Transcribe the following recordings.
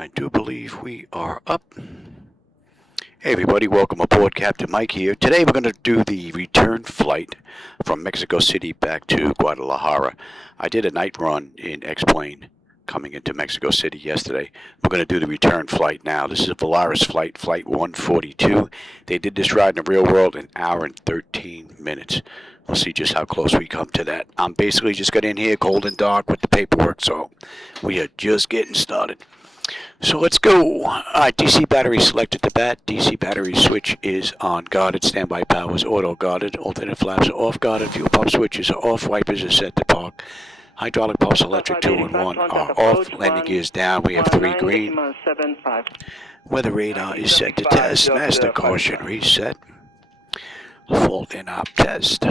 I do believe we are up. Hey everybody, welcome aboard. Captain Mike here. Today we're going to do the return flight from Mexico City back to Guadalajara. I did a night run in X-Plane coming into Mexico City yesterday. We're going to do the return flight now. This is a Volaris flight, flight 142. They did this ride in the real world in 1 hour and 13 minutes. We'll see just how close we come to that. I'm basically just got in here cold and dark with the paperwork, so we are just getting started. So let's go. Alright, DC battery selected to bat. DC battery switch is on guarded. Standby power is auto guarded. Alternate flaps are off guarded. Fuel pump switches are off. Wipers are set to park. Hydraulic pumps, electric 2 and 1 are off. Landing gears down. We have 3 green. Weather radar is set to test. Master caution reset. Fault in op test.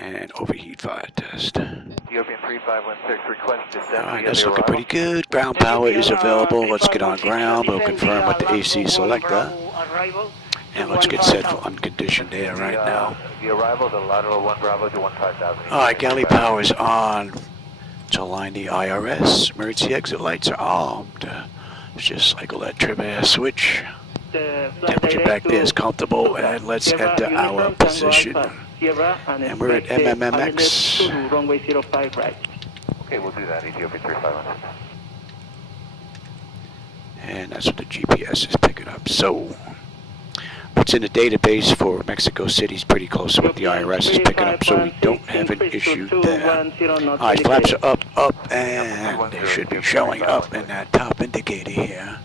And overheat fire test. Ethiopian 3516 request descent. Alright, that's looking pretty good. Ground power is available. Let's get on ground. We'll confirm with the AC selector. And let's get set for unconditioned air right now. The arrival, the lateral 1 Bravo to 15,000. Alright, galley power is on to align the IRS. Emergency exit lights are armed. Let's just cycle that trim air switch. Temperature back there is comfortable, and let's enter our position. And we're at MMMX. Runway 05 right. Okay, we'll do that. Ethiopian 3516. And that's what the GPS is picking up. So, what's in the database for Mexico City is pretty close to what the IRS is picking up, so we don't have an issue there. Alright, flaps are up, and they should be showing up in that top indicator here.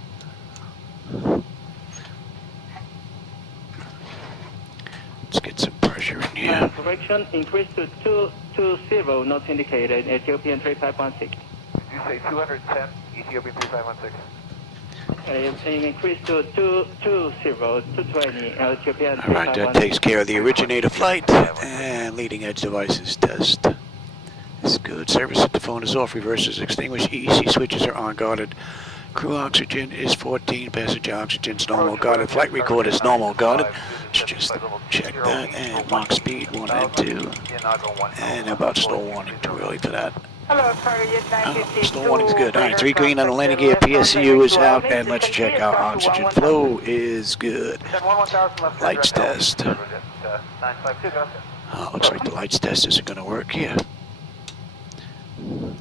Let's get some pressure in here. Correction, increase to 220, not indicated, Ethiopian 3516. Did you say 210, Ethiopian 3516? Increase to 220, Ethiopian 3516. Alright, that takes care of the originator flight, and leading edge devices test. It's good. Service at the phone is off, reverse is extinguished, EEC switches are on guarded. Crew oxygen is 14, passenger oxygen is normal guarded, flight record is normal guarded. Let's just check that, and Mach speed 1 and 2, and about slow warning, too early for that. Slow warning's good. Alright, 3 green on the landing gear, PSU is out, and let's check out oxygen flow is good. Lights test. Looks like the lights test isn't going to work here. I'm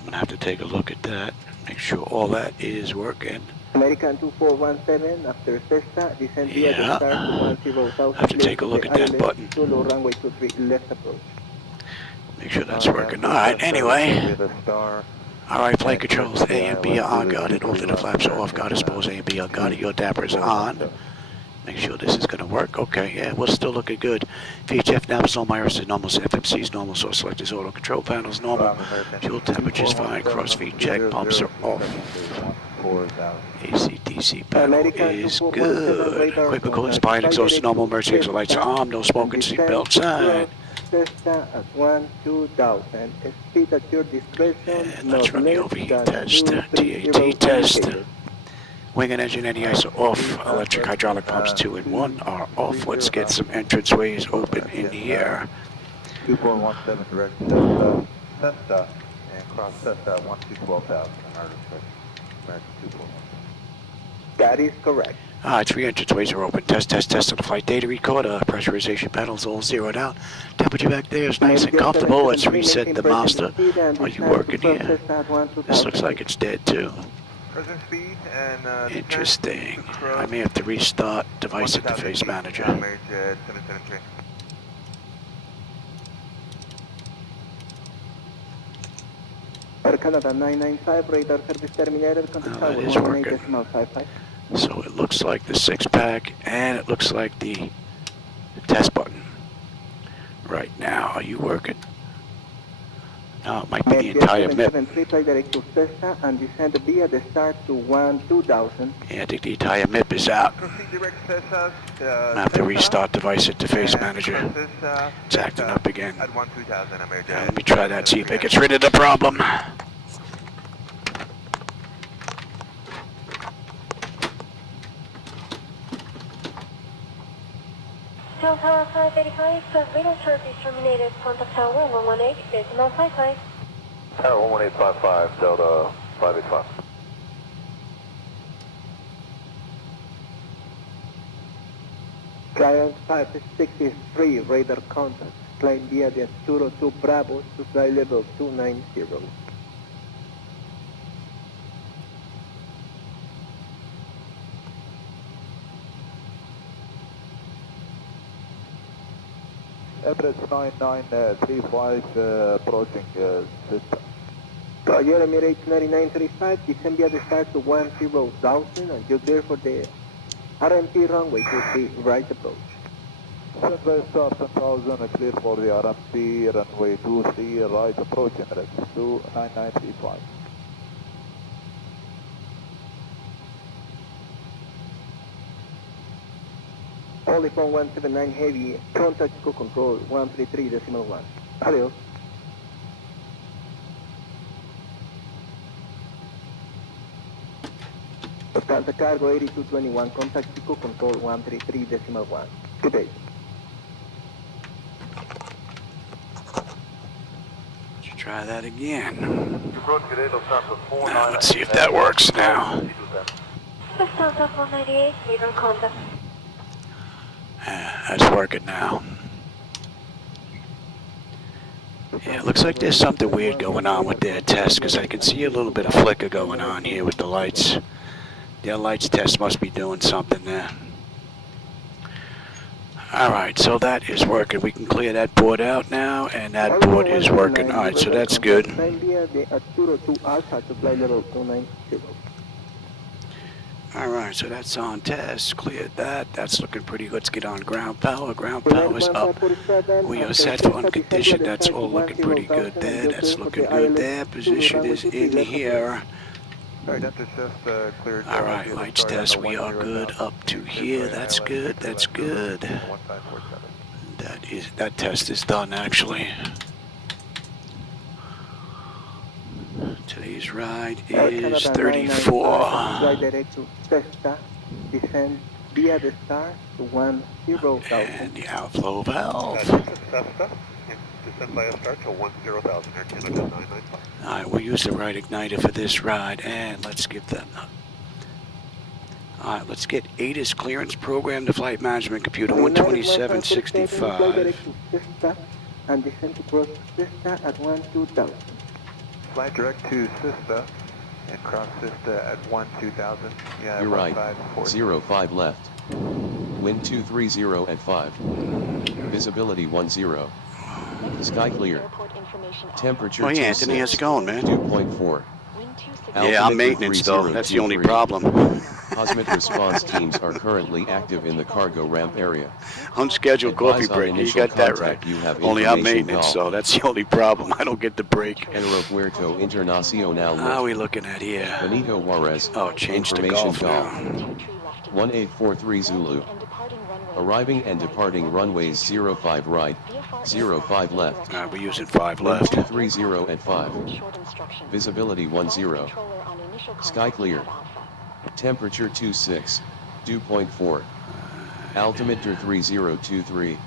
going to have to take a look at that, make sure all that is working. American 2417 after Cessna, descend via the start to 10 south. I have to take a look at that button. Solo runway 23 left approach. Make sure that's working. Alright, anyway. Alright, flight controls A and B are on guarded. Alternate flaps are off guarded. Suppose A and B are guarded. Your dapper is on. Make sure this is going to work. Okay, yeah, we're still looking good. VHF nav is normal, IRS is normal, FMC is normal, source selectors, auto control panels normal. Fuel temperature is fine, cross feed check, pumps are off. ATC panel is good. Equipment code inspired, exhaust is normal, emergency exit lights are on, no smoking, seatbelt sign. At 1, 2000. Speed at your discretion. And let's run the overheat test, TAT test. Wing and engine, any ISO off. Electric hydraulic pumps 2 and 1 are off. Let's get some entrance ways open in here. 2417 direct Cessna and cross Cessna 12,000. That is correct. 3 entrance ways are open. Test on the flight data recorder. Pressurization panels all zeroed out. Temperature back there is nice and comfortable. Let's reset the master. Are you working here? This looks like it's dead too. Present speed and interesting. I may have to restart device interface manager. Air Canada 995, radar service terminated. That is working. So it looks like the 6-pack, and it looks like the test button. Right now, are you working? No, it might be the entire MIP. Direct to Cessna and descend via the start to 2000. Yeah, I think the entire MIP is out. I have to restart device interface manager. It's acting up again. Let me try that, see if it gets rid of the problem. Tower 585, radar service terminated. Contact Tower 118, decimal 55. Tower 11855, Delta 585. Giant 563 radar contact. Climb via the Arturo 2 Bravo to flight level 290. Emirates 9935 approaching system. Roger, Emirates 9935, descend via the start to 10,000 and you're clear for the RMP runway 23 right approach. Sunrise star 10,000, clear for the RMP runway 23 right approach, Emirates 29935. Polyphone 179 heavy, contact co-control 133.1. Adios. Lufthansa Cargo 8221, contact co-control 133.1. Good day. Let's try that again. Approach good day, Lufthansa Now, let's see if that works now. Lufthansa 498, radar contact. That's working now. Yeah, it looks like there's something weird going on with their test, because I can see a little bit of flicker going on here with the lights. Their lights test must be doing something there. Alright, so that is working. We can clear that board out now, and that board is working. Alright, so that's good. Climb via the Arturo 2 Alpha to flight level 290. Alright, so that's on test. Cleared that. That's looking pretty good. Let's get on ground power. Ground power's up. We are set for unconditioned. That's all looking pretty good there. That's looking good there. Position is in here. Alright, lights test. We are good up to here. That's good. That's good. That test is done actually. Today's ride is 34. Fly direct to Cesta, descend via the star to 10,000. And the outflow valve. Cesta, descend by a start to 10,000, Air Canada 995. Alright, we'll use the right igniter for this ride, and let's get that. Alright, let's get ATIS clearance program to flight management computer 12765. Fly direct to Cesta and descend to cross Cesta at 12,000. Fly direct to Sista and cross Sista at 12,000. Yeah, you're right. 05 left. Wind 230 at 5. Visibility 10. Sky clear. Temperature. Oh yeah, Anthony, how's it going, man? 2.4. Yeah, I'm maintenance though. That's the only problem. Cosmic response teams are currently active in the cargo ramp area. Unscheduled coffee break. You got that right. Only I'm maintenance, so that's the only problem. I don't get the break. Aeropuerto Internacional. How are we looking at here? Benito Juarez. Oh, change to Information golf now. 1843 Zulu. Arriving and departing runways 05 right, 05 left. We're using 5 left. 230 at 5. Visibility 10. Sky clear. Temperature 26, dew point 4. Altimeter 3023.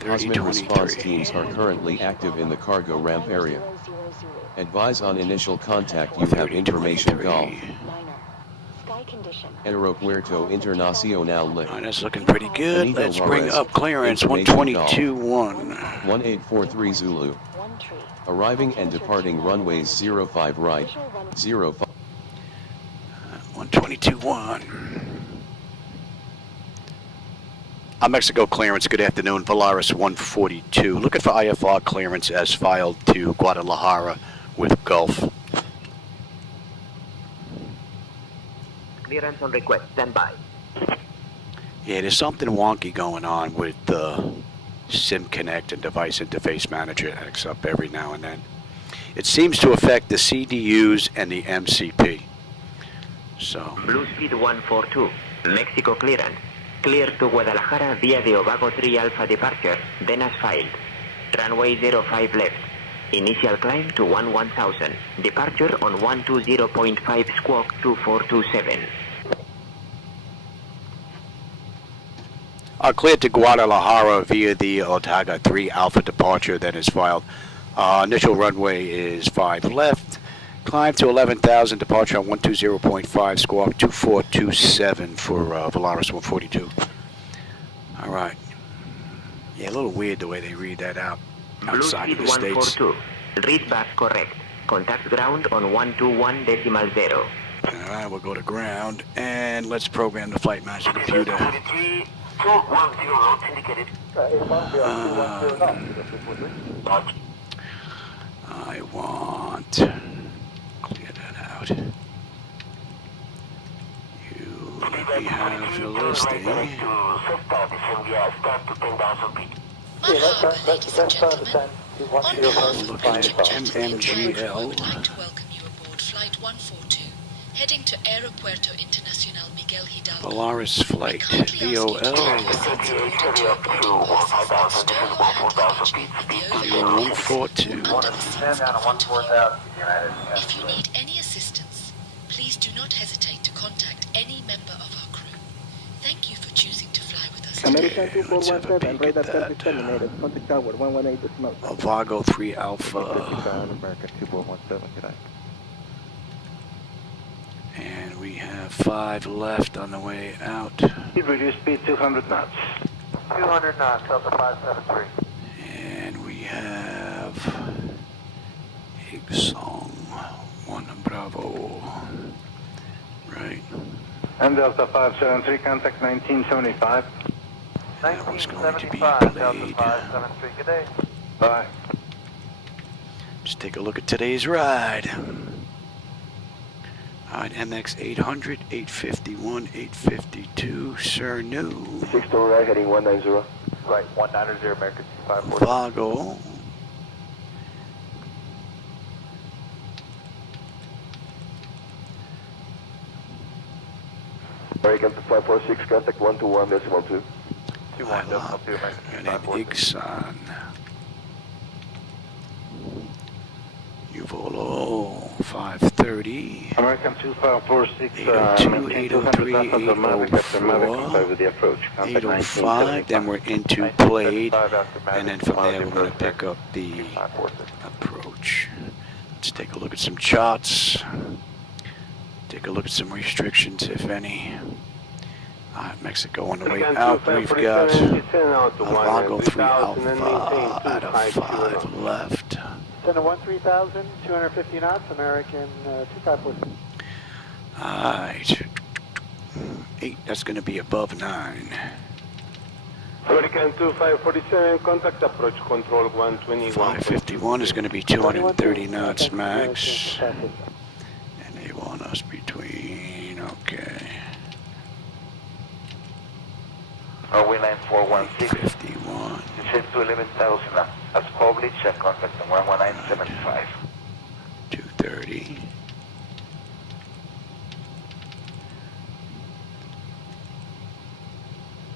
Cosmic response teams are currently active in the cargo ramp area. Advise on initial contact. You have information golf. Aeropuerto Internacional Lift. Alright, that's looking pretty good. Let's bring up clearance 122.1. 1843 Zulu. Arriving and departing runways 05 right, 05. 122.1. Mexico clearance, good afternoon. Volaris 142. Looking for IFR clearance as filed to Guadalajara with Gulf. Clearance on request, stand by. Yeah, there's something wonky going on with the SIM Connect and Device Interface Manager that acts up every now and then. It seems to affect the CDUs and the MCP. So. Blue Speed 142, Mexico clearance. Clear to Guadalajara via the Obago 3 Alpha departure, then as filed. Runway 05 left. Initial climb to 11,000. Departure on 120.5 squawk 2427. Cleared to Guadalajara via the Otaga 3 Alpha departure, then is filed. Initial runway is 5 left. Climb to 11,000. Departure on 120.5. Squawk 2427 for Volaris 142. All right. Yeah, a little weird the way they read that out outside of the States. 142. Read back correct. Contact ground on 121.0. All right, we'll go to ground, and let's program the flight master computer. I want clear that out. You let me have the listing. Ladies and gentlemen, on behalf of Looking at Project Jet Airport, I MMGL. would like to welcome you aboard Flight 142, heading to Aeropuerto Internacional Miguel Hidalgo. Volaris Flight, VOL 0142. If you need any assistance, please do not hesitate to contact any member of our crew. Thank you for choosing to fly with us today. American 2417, radar service terminated. Contact tower 118.0. Avago 3 Alpha. American 2417, good night. And we have 5 left on the way out. Reduce speed 200 knots. 200 knots, Delta 573. And we have Higsong 1 Bravo. Right. And Delta 573, contact 1975. That was going to be 1975, Delta played. 573, good day. Bye. Just take a look at today's ride. Alright, MX 800, 851, 852, Sir New. 6 to right, heading 190. Right, 190, American 540. Vago. American 546, contact 121.2. 21, Delta 2, American And then 540. Ixon. Uvolo 530. American 2546, 802, 803, 804, with the approach. Contact 805, then we're into Blade, and then from there we're going to pick up the approach. Let's take a look at some charts. Take a look at some restrictions, if any. Mexico on the way out, we've got Avago 3 Alpha out of 5 left. Center 13,000, 250 knots, American 2546. Alright. 8, that's going to be above 9. American 2547, contact approach control 121. 551 is going to be 230 knots max. And they want us between, okay. Runway 9416. 51. Descend to 11,000 as published, check contact on 11975. 230.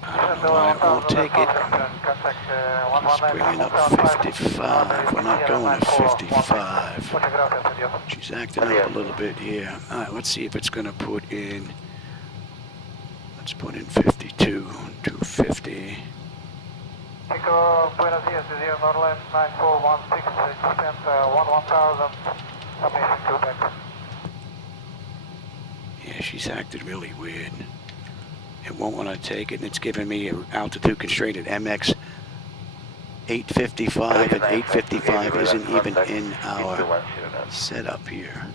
I'll take it. Let's bring it up 55. We're not going to 55. She's acting up a little bit here. Alright, let's see if it's going to put in. Let's put in 52. 250. Echo, buenos dias, this is Norland 9416, descent 11,000, submission Quebec. Yeah, she's acted really weird. It won't want to take it, and it's giving me an altitude constraint at MX 855, and 855 isn't even in our setup here.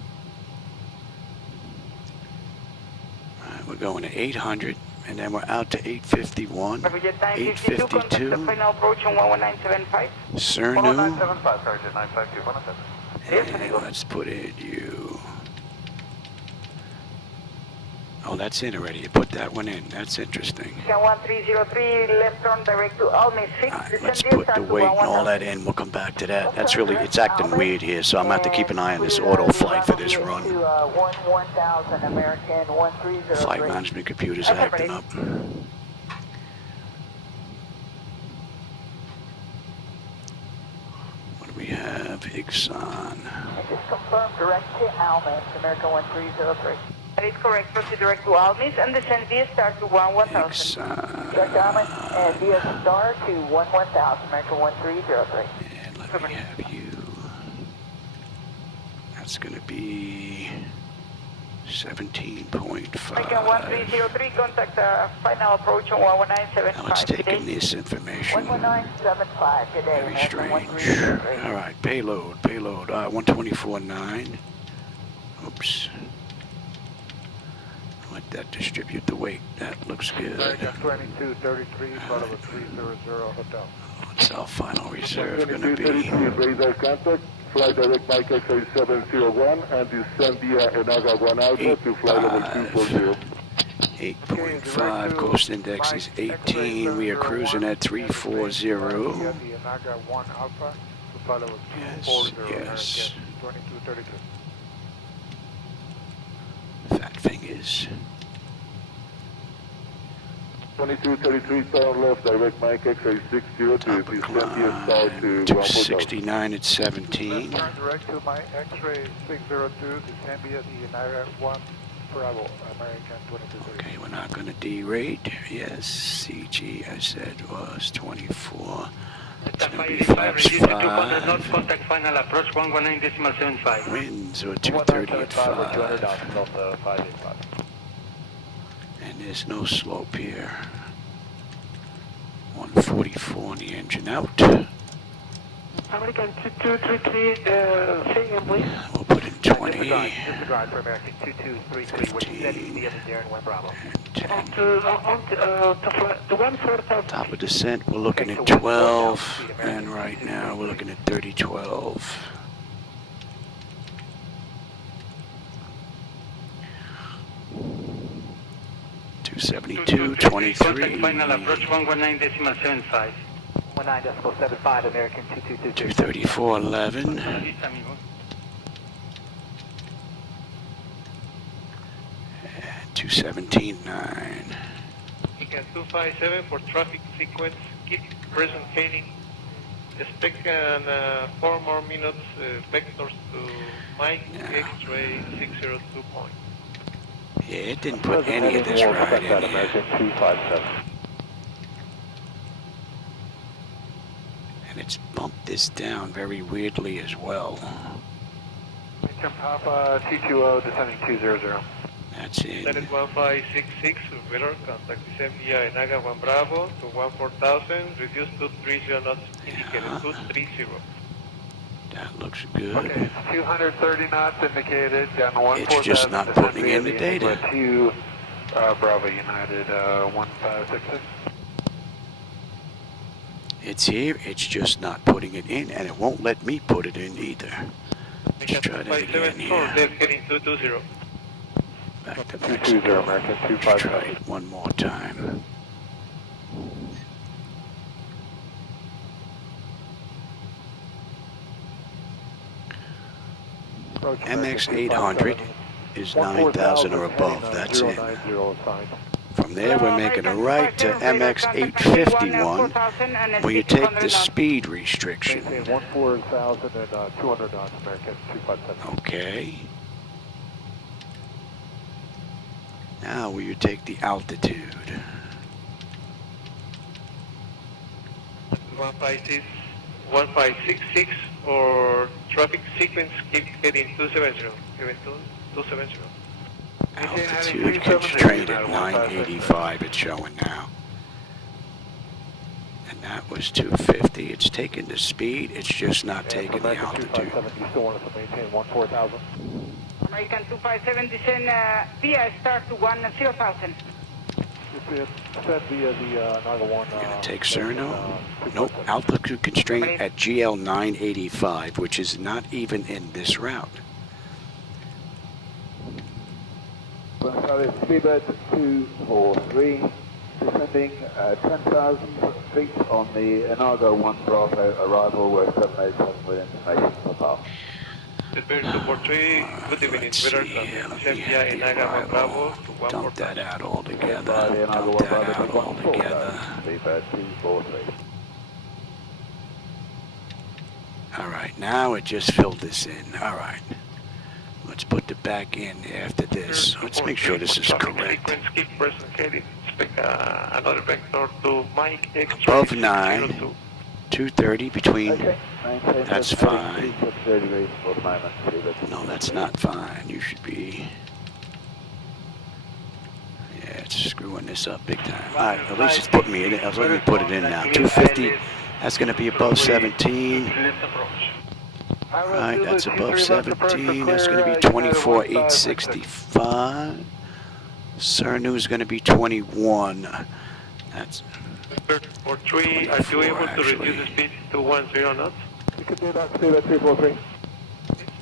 Alright, we're going to 800, and then we're out to 851, 852, Cernu, 11975, Sergeant 952, 117. and let's put in you. Oh, that's in already. You put that one in. That's interesting. 1303, left turn direct to Almes 6. Alright, let's put the weight and all that in. We'll come back to that. That's really, it's acting weird here, so I'm going to have to keep an eye on this auto flight for this run. 11,000 American 1303. Flight management computer's acting up. What do we have? Ixon. Just confirm direct to Almes, American 1303. That is correct. Proceed direct to Almes and descend via star to 11000. Ixon. Direct to Almes and via star to 11000, American 1303. And let me have you. That's going to be 17.5. American 1303, contact final approach on 11975. Now it's taking this information. 11975 today. Very American strange. 1303. All right, payload. 124.9. Oops. Let that distribute the weight. That looks good. 2233, flight level 300 hotel. What's our final reserve going to be? 2233, radar contact, flight direct Mike X-701, and descend via Enaga 1 Alpha to flight level 240. 8.5, coast index is 18. We are cruising at 340. Yes. Fat fingers. 2233, turn left, direct Mike X-860 to Top descend of via star climb. to 269 at 17. Turn direct to my X-ray 602, descend via the United 1 Bravo, American 2233. Okay, we're not going to derate. Yes, CG I said was 24. It's going to be flaps 5. Contact final approach 119.75. Winds are 230 at 5. And there's no slope here. 144 on the engine out. American 2233, say again, please. We'll put in 20. Disregard for American 2233, which is steady via the Darren 1 Bravo. And 10. To 14000. Top of descent, we're looking at 12. And right now, we're looking at 3012. $272, 23. Final approach 119.75. 19.75, American 2223. 234, 11. 217, 9. Beacon 257 for traffic sequence, keep present heading. Expect 4 more minutes, vectors to Mike X-ray 602 point. Yeah, it didn't put any of this right in here. 257. And it's bumped this down very weirdly as well. American Papa T20 descending 200. That's in. That is 1566, radar contact descend via Enaga 1 Bravo to 14,000, reduce to 30 knots, indicated 230. That looks good. Okay, 230 knots indicated, down to 14000. It's just not putting in the data. 2 Bravo United 1566. It's here, it's just not putting it in, and it won't let me put it in either. Let's try that again here. Left heading 220. Back to 220 Mexico. American Let's 257. try it one more time. MX 800 is 9,000 or above, that's it. From there, we're making a right to MX 851, where you take the speed restriction. 14,000 and 200 knots, American 257. Okay. Now, will you take the altitude? 1566 or traffic sequence, keep heading 270. Given 270. Altitude constrained at 985, it's showing now. And that was 250. It's taking the speed, it's just not taking the altitude. You still want us to maintain 14,000? American 257, descend via start to 10,000. Send via the Naga 1. We're going to take Cerno. Nope, altitude constraint at GL 985, which is not even in this route. Buenos Aires, Seabed 243, descending 10,000 feet on the Enaga 1 Bravo arrival, where 787 with information for path. Prepare 243, good evening, Let's radar see, contact let me descend via have the Enaga 1 Bravo arrival. to Dump 14,000. that out all together. By the Enaga 1 Dump that Bravo out to all together. 14,000, Seabed 243. All right, now it just filled this in. All right. Let's put the back in after this. Let's make sure this is correct. Sequence, keep present heading. Expect another vector to Mike X-ray Above 9, 602. 230 between Okay. That's fine. No, that's not fine. You should be... Yeah, it's screwing this up big time. Alright, at least it's putting me in it. Let me put it in now. 250. That's going to be above 17. Alright, that's above 17. That's going to be 24,865. Cernu is going to be 21. That's... For 3, are you able to reduce the speed to 10 knots? You can do that, Speedbird 343.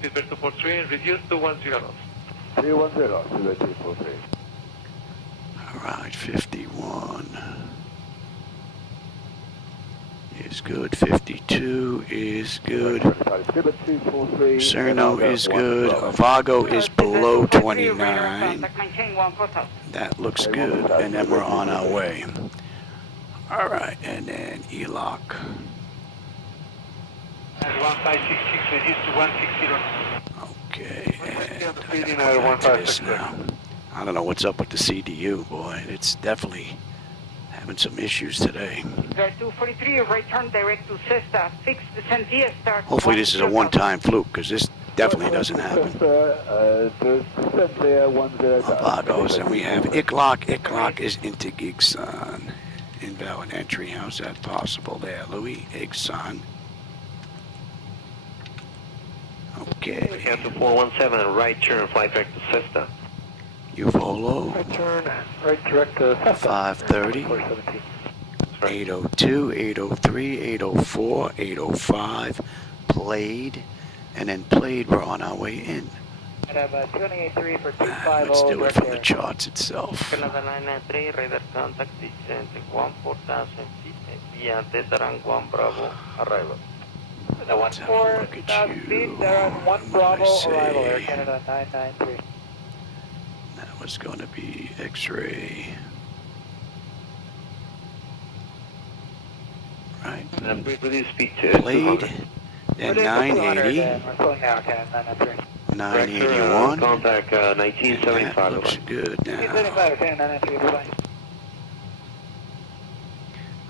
Speedbird 243 and reduce to 10 knots. 310, Speedbird 343. Alright, 51 is good. 52 is good. Cerno is good. Vago is below 29. That looks good. And then we're on our way. Alright, and then ELOC. 1566 reduced to 160. Okay, and I gotta go back to this now. I don't know what's up with the CDU, boy. It's definitely having some issues today. 243, right turn direct to Cesta. Fix descent via start. Hopefully this is a one-time fluke, because this definitely doesn't happen. Vagos, and we have ICLOC. ICLOC is into Gigson. Invalid entry. How's that possible there, Louis? Igson. Okay. Cancel 417 and right turn, flight direct to Cesta. Uvolo. Right turn, right direct to Cesta. 530. 802, 803, 804, 805. Played. And then played, we're on our way in. Let's do it from the charts itself. Canada 993, radar contact descent 14,000 feet via Tetarang 1 Bravo arrival. The 14,000 feet, they're on 1 Bravo arrival, Air Canada 993. That was going to be X-ray. Right. Reduce speed to Played. Then 980. We're slowing down, Canada 993. 981. Contact 1975. That looks good now. 1975, Canada 993,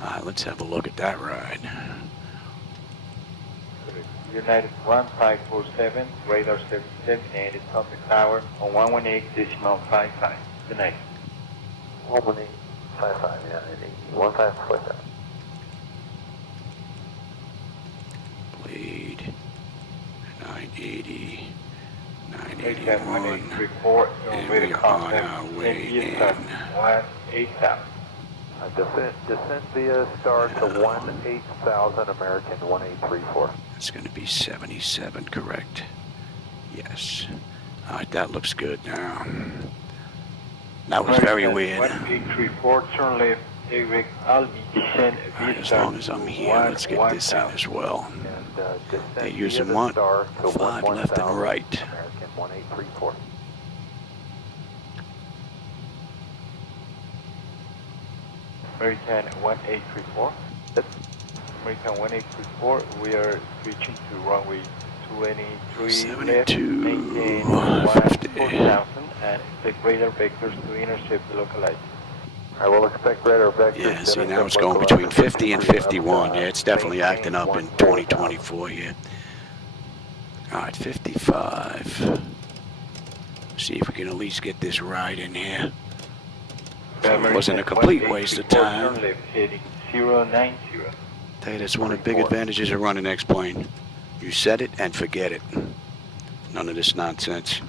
Alright, let's have a look at that ride. United 1547, radar 778, contact tower on 118.55. Good night. 118.55, yeah, 1547. Played. 980. 871, 981. And we are on our way in. 18000. Descent via star to 18,000 American 1834. It's going to be 77, correct? Yes. Alright, that looks good now. That was very weird. 1834, turn left, Eric Albi, descent via As star long as I'm here, let's get this in as well. They're using one, 5 left and right. American 1834. American 1834. American 1834, we are switching to runway 23 left, 72, maintain 50. 14,000 and expect radar vectors to intercept the localizer. I will expect radar vectors. Yeah, see now it's going between 50 and 51. Yeah, it's definitely acting up in 2024 here. Alright, 55. See if we can at least get this ride in here. It wasn't a complete waste of time. Turn left, heading 090. Tell you, that's one of the big advantages of running X-Plane. You set it and forget it. None of this nonsense.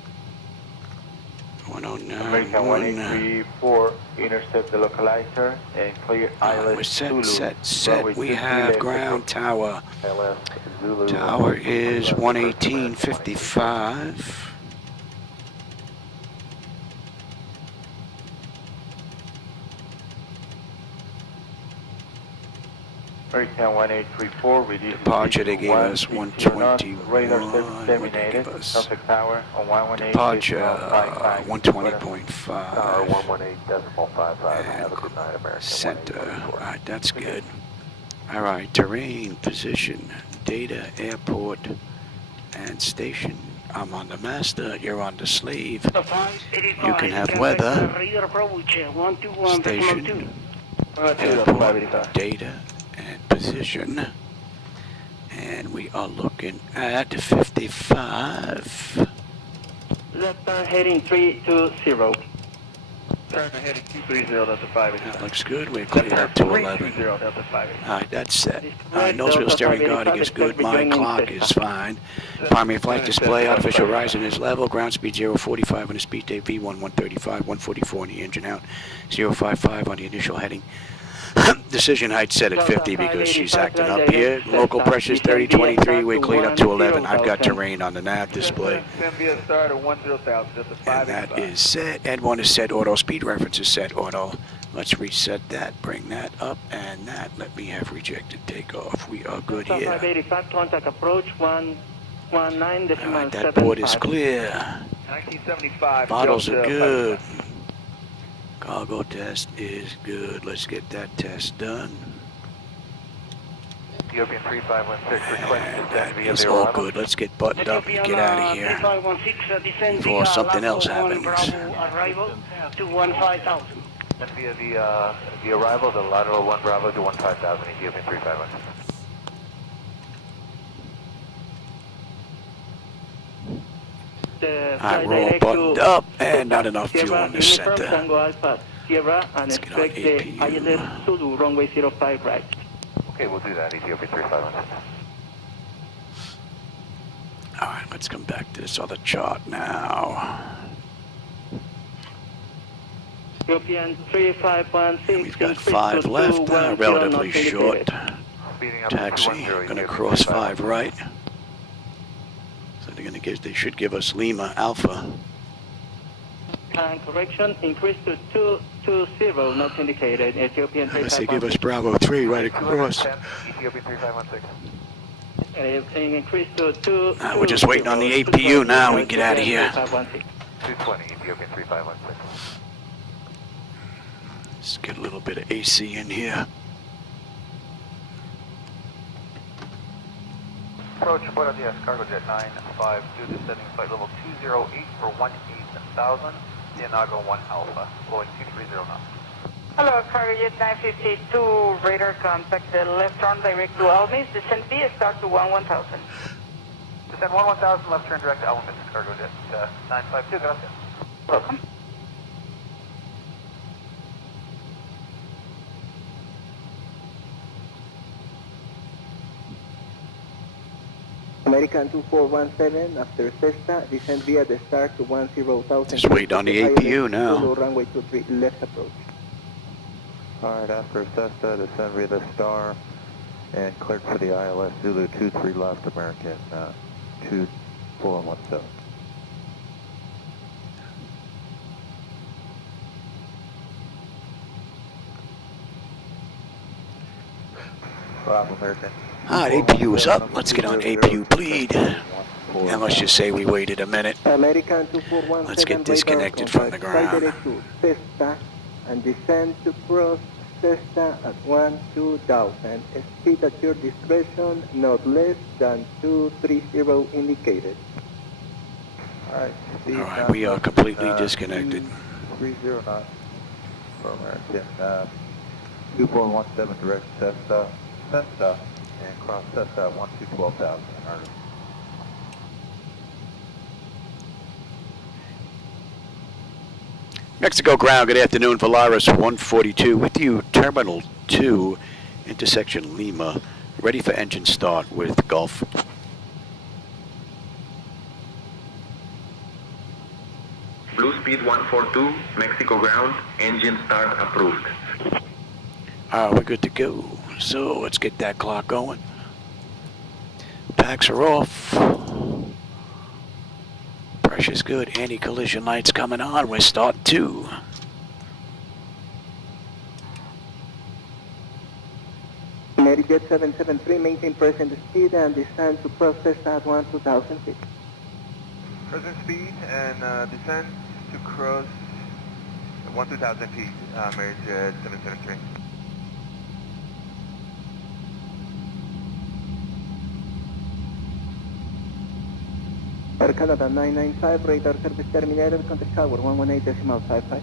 109, American 1834, intercept the localizer and clear ILS we're Zulu. set. We have ground tower. Tower is 118.55. American 1834, reduce Departure, they gave us 121. Radar What they 778, give us? contact tower on 118. Departure, 120.5. 118.55. Have a good night, American. Center. Alright, that's good. Alright, terrain, position, data, airport, and station. I'm on the master, you're on the slave. You can have weather, station, airport, data, and position. And And we are looking at 55. Left turn heading 320. Turn heading 230, Delta 5. That looks good. We're cleared up to 11. 320, Delta 5. Alright, that's set. Alright, nose wheel steering guarding is good. My clock is fine. Primary flight display, artificial horizon is level. Ground speed 045 on the speed date V1 135, 144 on the engine out, 055 on the initial heading. Decision height set at 50 because she's acting up here. Local pressures 3023. We're cleared up to 11. I've got terrain on the nav display. And that is set. N1 is set. Auto speed reference is set. Auto. Let's reset that. Bring that up. And that. Let me have rejected takeoff. We are good here. 585 contact approach 119. Alright, that board is clear. 1975. Bottles are good. Cargo test is good. Let's get that test done. Ethiopian 3516 requested That is all good. Let's get buttoned up and get out of here before something else happens. Arrival to 15,000. And via the arrival, the lateral 1 Bravo to 15,000, Ethiopian 3516. Alright, we're all buttoned up and not enough fuel in the center. Sierra and expect the ILS Zulu runway 05 right. Okay, we'll do that, Ethiopian 3516. Alright, let's come back to this other chart now. Ethiopian 3516. We've got 5 left, relatively short. Taxi, gonna cross 5 right. So they should give us Lima Alpha. And correction, increase to 220, not indicated. Ethiopian 3516. Unless they give us Bravo 3 right across. Ethiopian 3516. Increase to 2. We're just waiting on the APU now. We can get out of here. 220, Ethiopian 3516. Let's get a little bit of AC in here. Approach Buenos Dias, cargo jet 952, descending flight level 208 for 18,000, Dianago 1 Alpha, flowing 230 knots. Hello, cargo jet 952, radar contact the left turn direct to Almis, descend via start to 11,000. Descend 11,000, left turn direct to Almis, cargo jet 952, gracias. Welcome. American 2417 after Cessna, descend via the start to 10,000. Just wait on the APU now. Runway 23 left approach. Alright, after Cessna, descend via the star and cleared for the ILS Zulu 23 left, American 2417. Bravo, American. Alright, APU is up. Let's get on APU bleed. And let's just say we waited a minute. American 2417. Let's get disconnected from the ground. Direct to Cessna and descend to cross Cessna at 12,000. Speed at your discretion, not less than 230 indicated. Alright, Alright, we are completely disconnected. 30 knots for American 2417 direct Cessna, and cross Cessna at 12,000. Mexico ground, good afternoon. Volaris 142 with you. Terminal 2, intersection Lima. Ready for engine start with Gulf. Blue speed 142, Mexico ground, engine start approved. Alright, we're good to go. So let's get that clock going. Packs are off. Pressure's good. Anti-collision lights coming on. We're starting 2. Amerijet 773, maintain present speed and descend to process at 12,000 feet. Present speed and descend to cross 12,000 feet, Amerijet 773. Air Canada 995, radar service terminated, contact tower 118.55.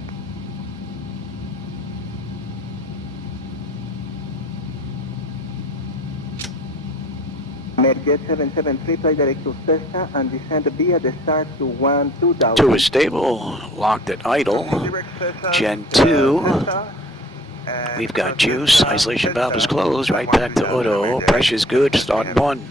American 773, fly direct to Cessna and descend via the start to 12,000. 2 is stable, locked at idle. Gen 2. We've got juice, isolation valve is closed, right back to auto, pressure's good, start 1.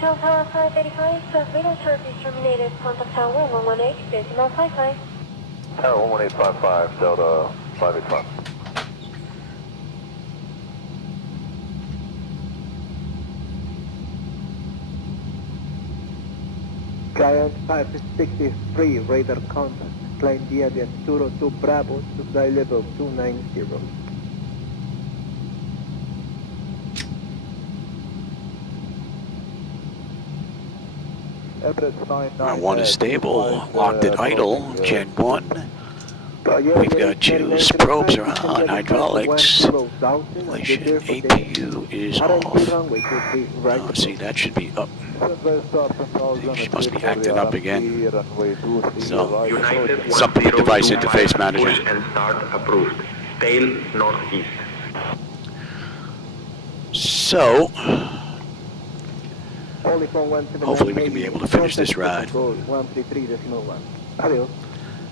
Tower 585, radar service terminated, contact Tower 118, decimal 55. Tower 11855, Delta 585. Giant 563, radar contact, climb via the Arturo 2 Bravo to fly level 290. Evidence 1 is stable, locked at idle, Gen 1. We've got juice, probes are on, hydraulics, inflation, APU is off. Oh, see, that should be up. She must be acting up again. So, something with device interface manager. And start approved. Tail northeast. So, hopefully we can be able to finish this ride.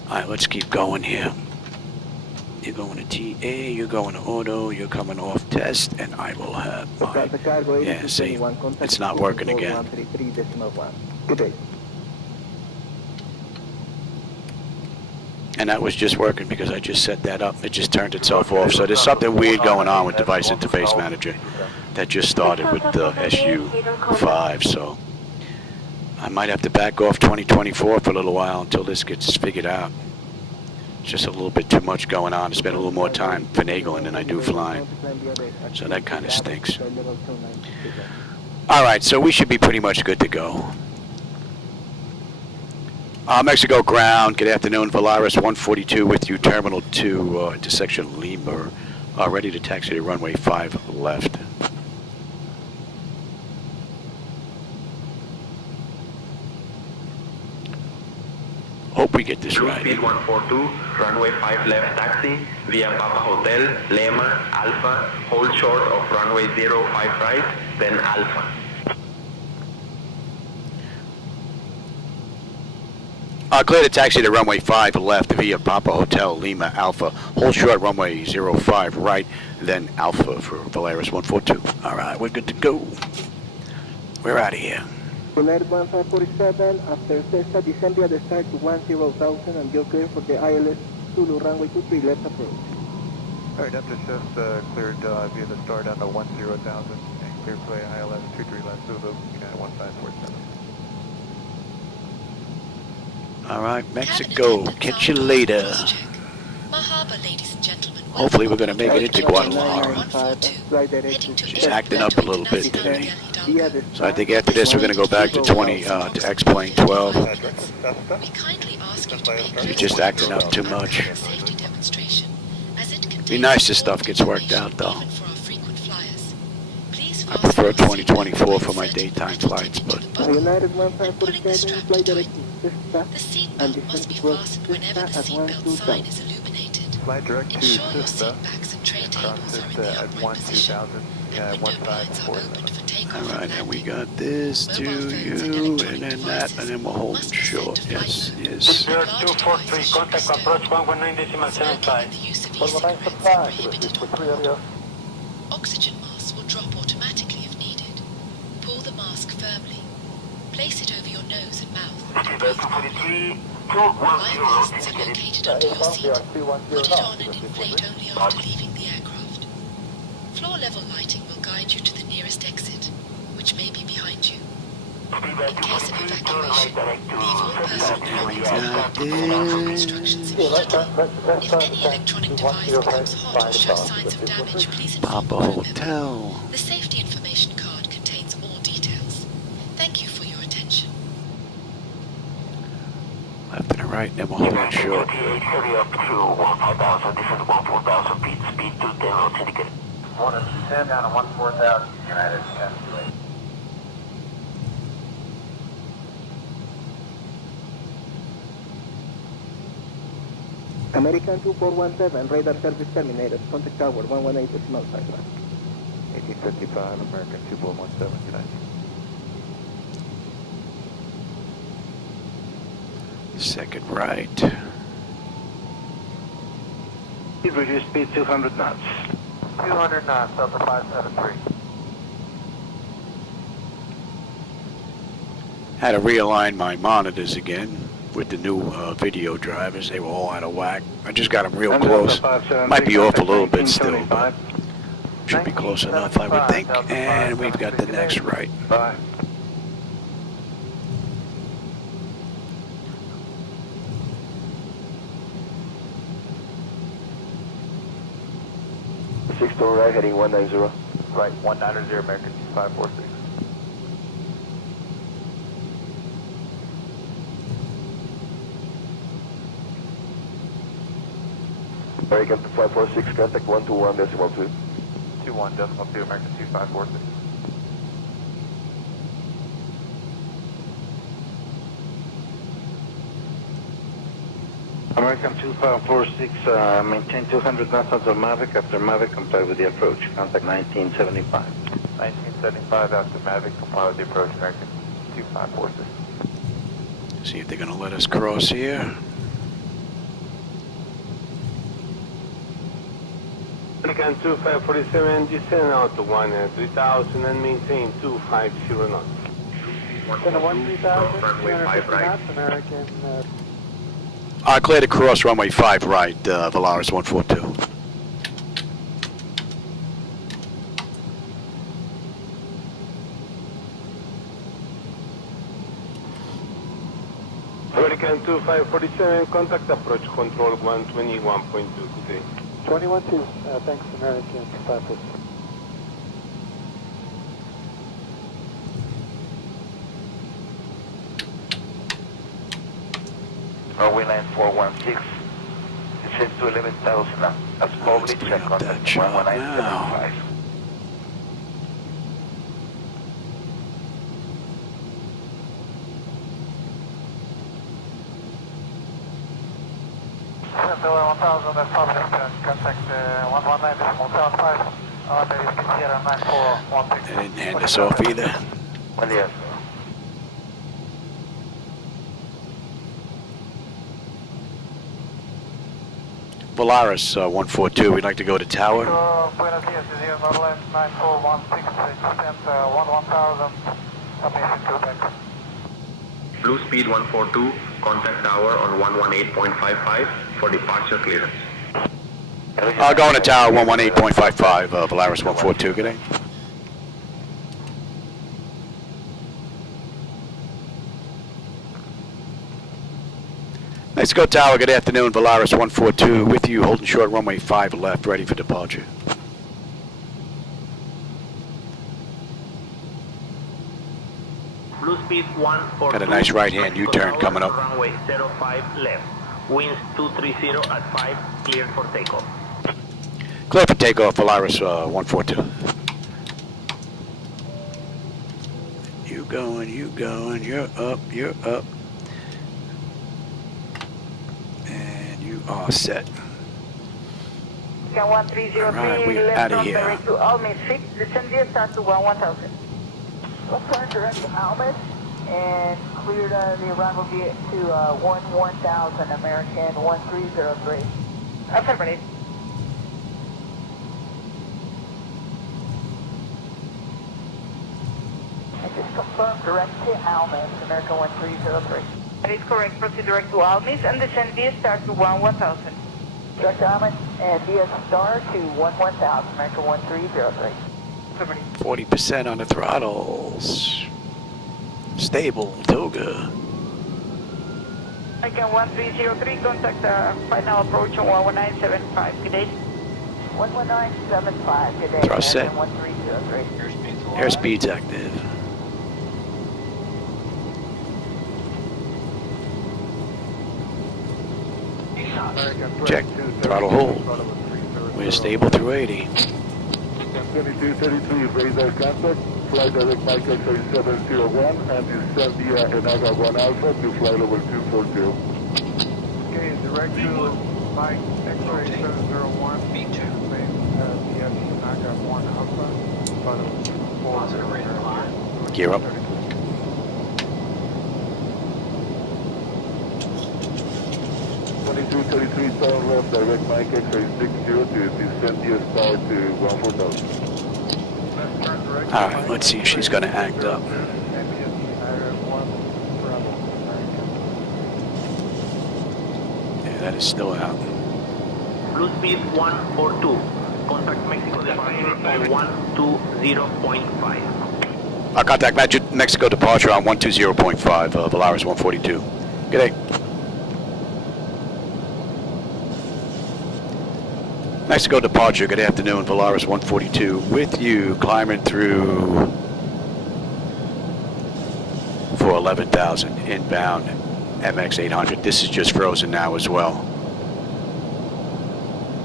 Alright, let's keep going here. You're going to TA, you're going to auto, you're coming off test, and I will have my... Yeah, see, it's not working again. And that was just working because I just set that up. It just turned itself off. So there's something weird going on with Device Interface Manager that just started with the SU5, so... I might have to back off 2024 for a little while until this gets figured out. It's just a little bit too much going on. I spend a little more time finagling than I do flying. So that kind of stinks. Alright, so we should be pretty much good to go. Mexico ground, good afternoon. Volaris 142 with you, Terminal 2, intersection Lima. Ready to taxi to runway 5 left. Hope we get this right. Speed 142, runway 5 left taxi, via Papa Hotel, Lema, Alpha, hold short of runway 05 right, then Alpha. Clear to taxi to runway 5 left via Papa Hotel, Lima, Alpha, hold short runway 05 right, then Alpha for Volaris 142. Alright, we're good to go. We're out of here. United 1547, after Cessna, descend via the start to 10,000 and you're clear for the ILS Zulu runway 23 left approach. Alright, after Cessna cleared via the start down to 10,000 and clear for the ILS 23 left Zulu, United 1547. Alright, Mexico, catch you later. Mahaba, ladies and gentlemen. Hopefully we're going to make it into Guadalajara. She's acting up a little bit today. So I think after this we're going to go back to to X-Plane 12. She's just acting up too much. Be nice if stuff gets worked out though. I prefer 2024 for my daytime flights, but... United 1547, fly direct to Cessna and must be fastened whenever the seatbelt sign is illuminated. Fly direct to Ensure your Cessna, seat backs and tray cross tables are in it the at upright position. 12,000, United 1547. Alright, and we got this to you, and then that, and then we'll hold it short. Yes, yes. 0243, contact approach 119.75. Oxygen masks will drop automatically if needed. Pull the mask firmly. Place it over your nose and mouth. Life vests are located under your seat. Put it on and inflate only after leaving the aircraft. Floor level lighting will guide you to the nearest exit, which may be behind you. In case of evacuation, leave all personal belongings behind and follow instructions immediately. If any electronic device becomes hot or shows signs of damage, please inform Papa Hotel. The safety information card contains all details. Thank you for your attention. Left and right, then we'll hold it short. Hurry up to 1,000, descend to 14,000 feet, speed 210 knots indicated. 110 down to 14,000, United 10. American 2417, radar service terminated. Contact tower 118 decimal 5. 1855, American 2417, good night. Second right. Reduce speed 200 knots. 200 knots, Delta 573. Had to realign my monitors again with the new video drivers. They were all out of whack. I just got them real close. Might be off a little bit still, but should be close enough, I would think. And we've got the next right. Bye. Six to right, heading 190. Right, 190, American 2546. American 2546, contact 121 decimal 2. 21 decimal 2, American 2546. American 2546, maintain 200 knots after Mavic. After Mavic, comply with the approach. Contact 1975. 1975 after Mavic, comply with the approach, American 2546. See if they're going to let us cross here. American 2547, descend out to 3000 and maintain 250 knots. 13000, runway 5 right. American. Clear to cross runway 5 right, Volaris 142. American 2547, contact approach control 121.2 today. 21-2, thanks, American 550. Runway line 416, descend to 11,000 as public, check contact 11975. Center 1000, that's public, contact 119.75, there is Sierra 9416. They didn't hand us off either. Buen día. Volaris 142, we'd like to go to tower. Buenos dias, this is Norland 9416, descent 1000, submission to back. Blue speed 142, contact tower on 118.55 for departure clearance. Going to tower 118.55, Volaris 142, good day. Let's go tower, good afternoon, Volaris 142 with you, holding short runway 5 left, ready for departure. Blue speed 142. Got a nice right-hand U-turn coming up. Runway 05 left. Winds 230 at 5, cleared for takeoff. Clear for takeoff, Volaris 142. You going, you're up. And you are set. 1303, Alright, we left outta on here. direct to Almis, fix, descend via start to 1000. Let's turn direct to Almis and clear the arrival via to 1000, American 1303. Affirmative. And just confirm direct to Almis, American 1303. That is correct. Proceed direct to Almis and descend via start to 1000. Direct to Almis and via star to 1000, American 1303. 40% on the throttles. Stable, Toga. American 1303, contact final approach on 11975. Good day. 11975, good day. Throw set. American 1303. Airspeed's active. Check, throttle hold. We're stable through 80. 2233, radar contact, flight direct Michael 3701, and descend via Enaga 1 Alpha to flight level 240. Okay, direct to Mike, X-ray 701, main DF Naga 1 Alpha, bottom 4. Gear up. South left, direct Mike X-ray 60 to descend your star to 14,000. Alright, let's see if she's going to act up. Yeah, that is still out. Blue speed 142. Contact Mexico departure on 120.5. Contact Mexico departure on 120.5, Volaris 142. Good day. Mexico departure, good afternoon, Volaris 142. With you, climbing through for 11,000, inbound MX 800. This is just frozen now as well.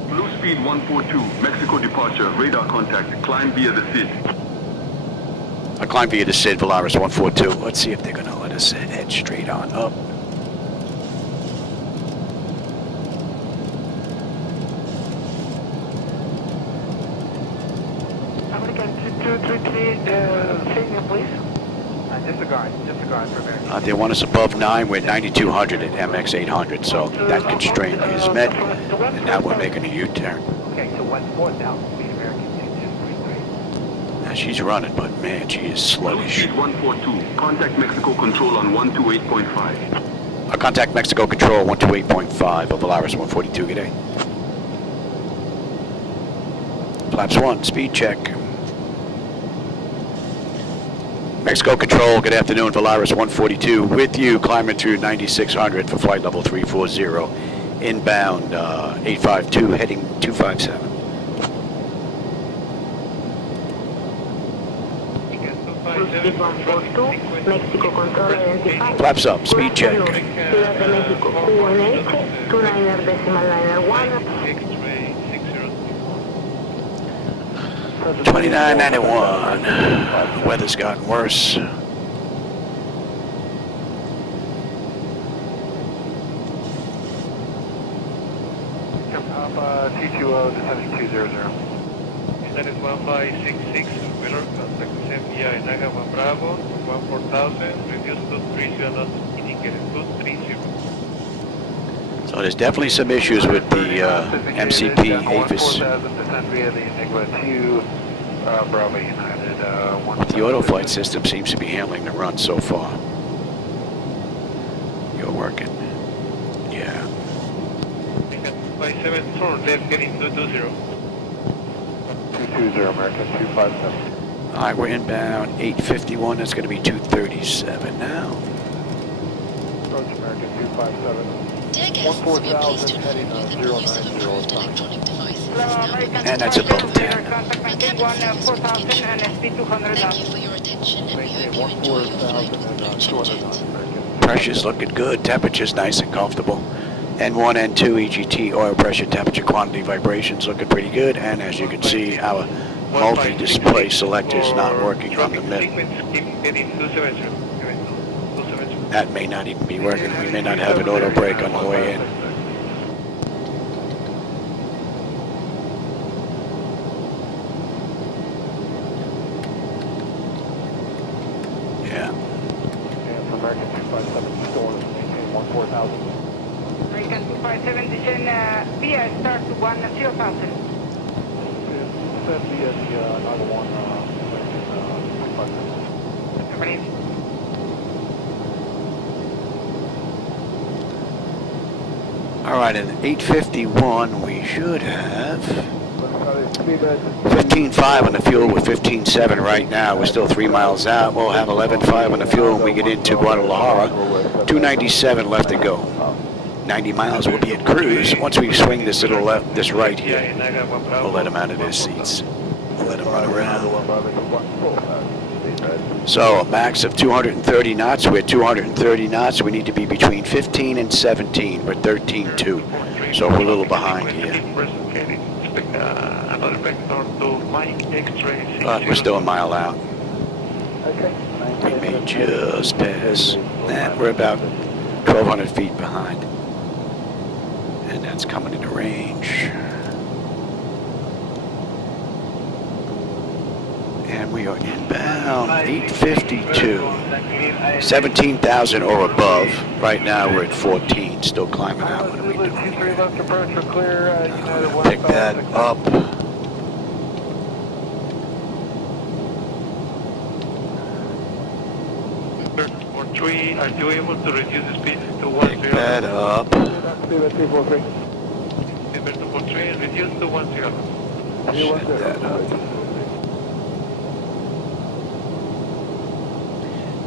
Blue speed 142, Mexico departure, radar contact, climb via the SID. I climb via the SID, Volaris 142. Let's see if they're going to let us head straight on up. Signal, please. Disregard for American. They want us above 9. We're 9,200 at MX 800, so that constraint is met, and now we're making a U-turn. Okay, so what's 4,000 feet American 2233? Now she's running, but man, she is sluggish. Speed 142, contact Mexico control on 128.5. Contact Mexico control 128.5 of Volaris 142, good day. Flaps 1, speed check. Mexico control, good afternoon, Volaris 142. With you, climbing through 9600 for flight level 340. Inbound 852, heading 257. Mexico control identified. Flaps up, speed check. Ciudad de México, QNH, 29er decimal liner 1. 2991. Weather's gotten worse. Alpha T20 descending 200. That is 1566, better contact CMBI, Naga 1 Bravo, 14,000, reduced to 30 knots, indicated 230. So there's definitely some issues with the MCP AFIS. The auto flight system seems to be handling the run so far. You're working. Yeah. 57 turn left, getting 220. 220 American 257. All right, we're inbound 851. That's going to be 237 now. Approach American 257. Dear guests, we are pleased to inform you that the use of approved electronic devices is now permitted. And that's above 10. Our cabin service will begin shortly. Thank you for your attention, and we hope you enjoy your flight with Blue Chip Jet. Pressure's looking good. Temperature's nice and comfortable. N1, N2, EGT, oil pressure, temperature, quantity, vibrations looking pretty good. And as you can see, our multi-display selector is not working on the middle. That may not even be working. We may not have an auto brake on the way in. Yeah. American 257 store, maintain 14,000. American 257 descend via start to 10,000. Descend via the Naga 1 257. All right, at 851, we should have 15.5 on the fuel. We're 15.7 right now. We're still 3 miles out. We'll have 11.5 on the fuel when we get into Guadalajara. 297 left to go. 90 miles, we'll be at cruise. Once we swing this little left, this right here, we'll let them out of their seats. We'll let them run around. So a max of 230 knots. We're 230 knots. We need to be between 15 and 17. We're 13.2. So we're a little behind here. But we're still a mile out. We may just pass. We're about 1,200 feet behind. And that's coming into range. And we are inbound, 852. 17,000 or above. Right now we're at 14, still climbing out. What are we doing? Pick that up. For 3, are you able to reduce the speed to 10? Pick that up. Alberto for 3, reduce to 10. Set that up.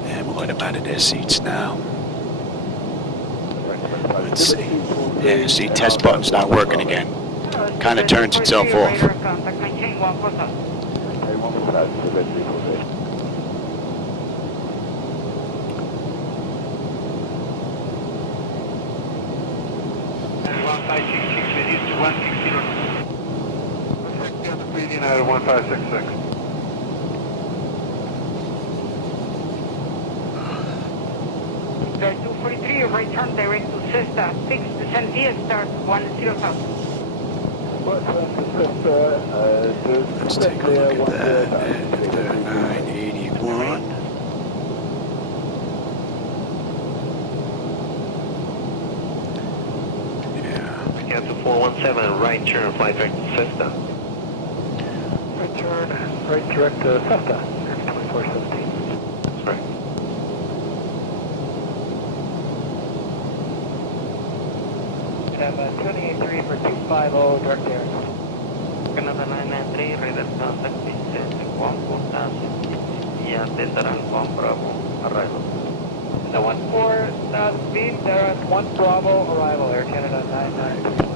And we're going to out of their seats now. Let's see. Yeah, see, test button's not working again. Kind of turns itself off. United 1566. Flight 243, return direct to Cesta, 6 descent via start 10,000. Let's take a look at that. And 981. Yeah. Cancel 417, right turn, flight direct to Cesta. Right turn, right direct to Cesta. 2417. That's right. Have 283 for 250, direct air. Canada 993, radar contact descent 14,000 via Delta 1 Bravo, arrival. The 14,000 feet, they're at 1 Bravo, arrival, Air Canada 993.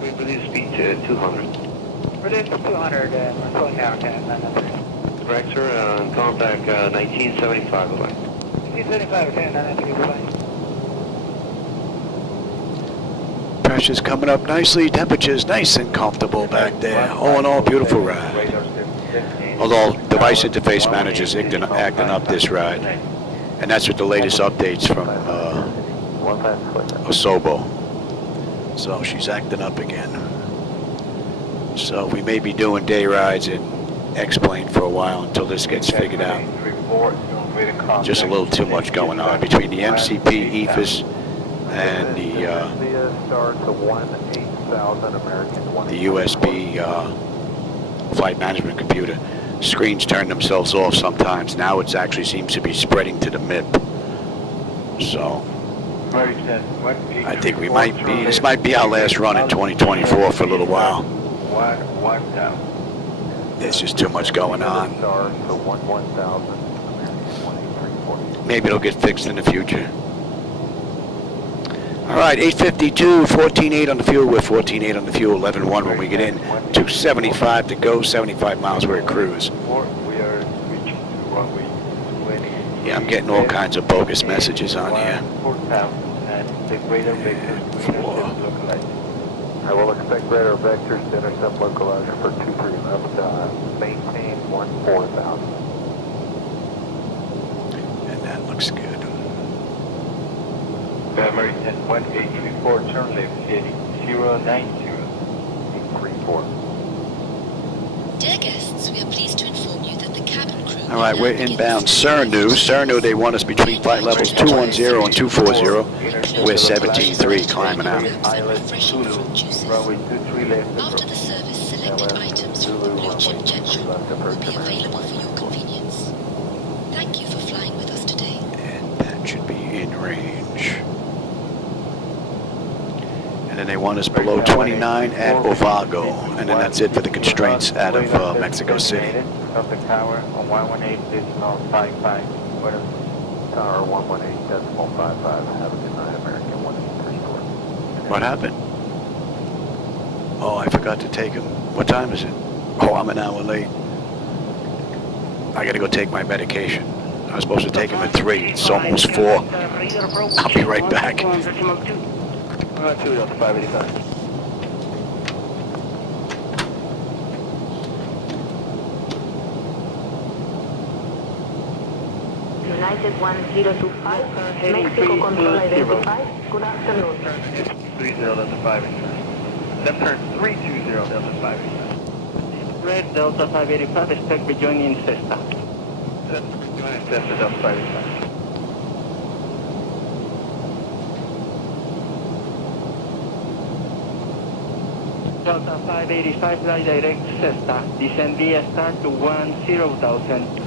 We release speed to 200. Reduce to 200, we're slowing down, Canada 993. Correct, sir. Contact 1975, bye-bye. 1975, Canada 993, bye-bye. Pressure's coming up nicely. Temperature's nice and comfortable back there. All in all, beautiful ride. Although device interface manager's acting up this ride. And that's with the latest updates from Zibo. So she's acting up again. So we may be doing day rides in X-Plane for a while until this gets figured out. Just a little too much going on between the MCP, EFIS, and the USB flight management computer. Screens turn themselves off sometimes. Now it actually seems to be spreading to the MIP. So I think we might be, this might be our last run in 2024 for a little while. There's just too much going on. Maybe it'll get fixed in the future. All right, 852, 14.8 on the fuel. We're 14.8 on the fuel, 11.1 when we get in. 275 to go, 75 miles where it cruise. Yeah, I'm getting all kinds of bogus messages on here. I will expect radar vectors to intercept localizer for 23 left, maintain 14,000. And that looks good. American 1834, turn left, heading 09034. Dear guests, we are pleased to inform you that the cabin crew... All right, we're inbound Cernu. Cernu, they want us between flight levels 210 and 240. We're 17.3 climbing out. After the service, selected items from the blue chip jet shop will be available for your convenience. Thank you for flying with us today. And that should be in range. And then they want us below 29 at Ovago. And then that's it for the constraints out of Mexico City. Something tower on 118.55. Tower 118.55. Have a good night, American 134. What happened? Oh, I forgot to take him. What time is it? Oh, I'm an hour late. I gotta go take my medication. I was supposed to take him at 3. It's almost 4. I'll be right back. 2 Delta 585. United 1025, Mexico Control Identified. Good afternoon. 30 Delta 5 insurance. Left turn 320 Delta 5 insurance. Red Delta 585, expect rejoining Cessna. Rejoining Cessna Delta 585. Delta 585, fly direct Cessna. Descend via start to 10,000.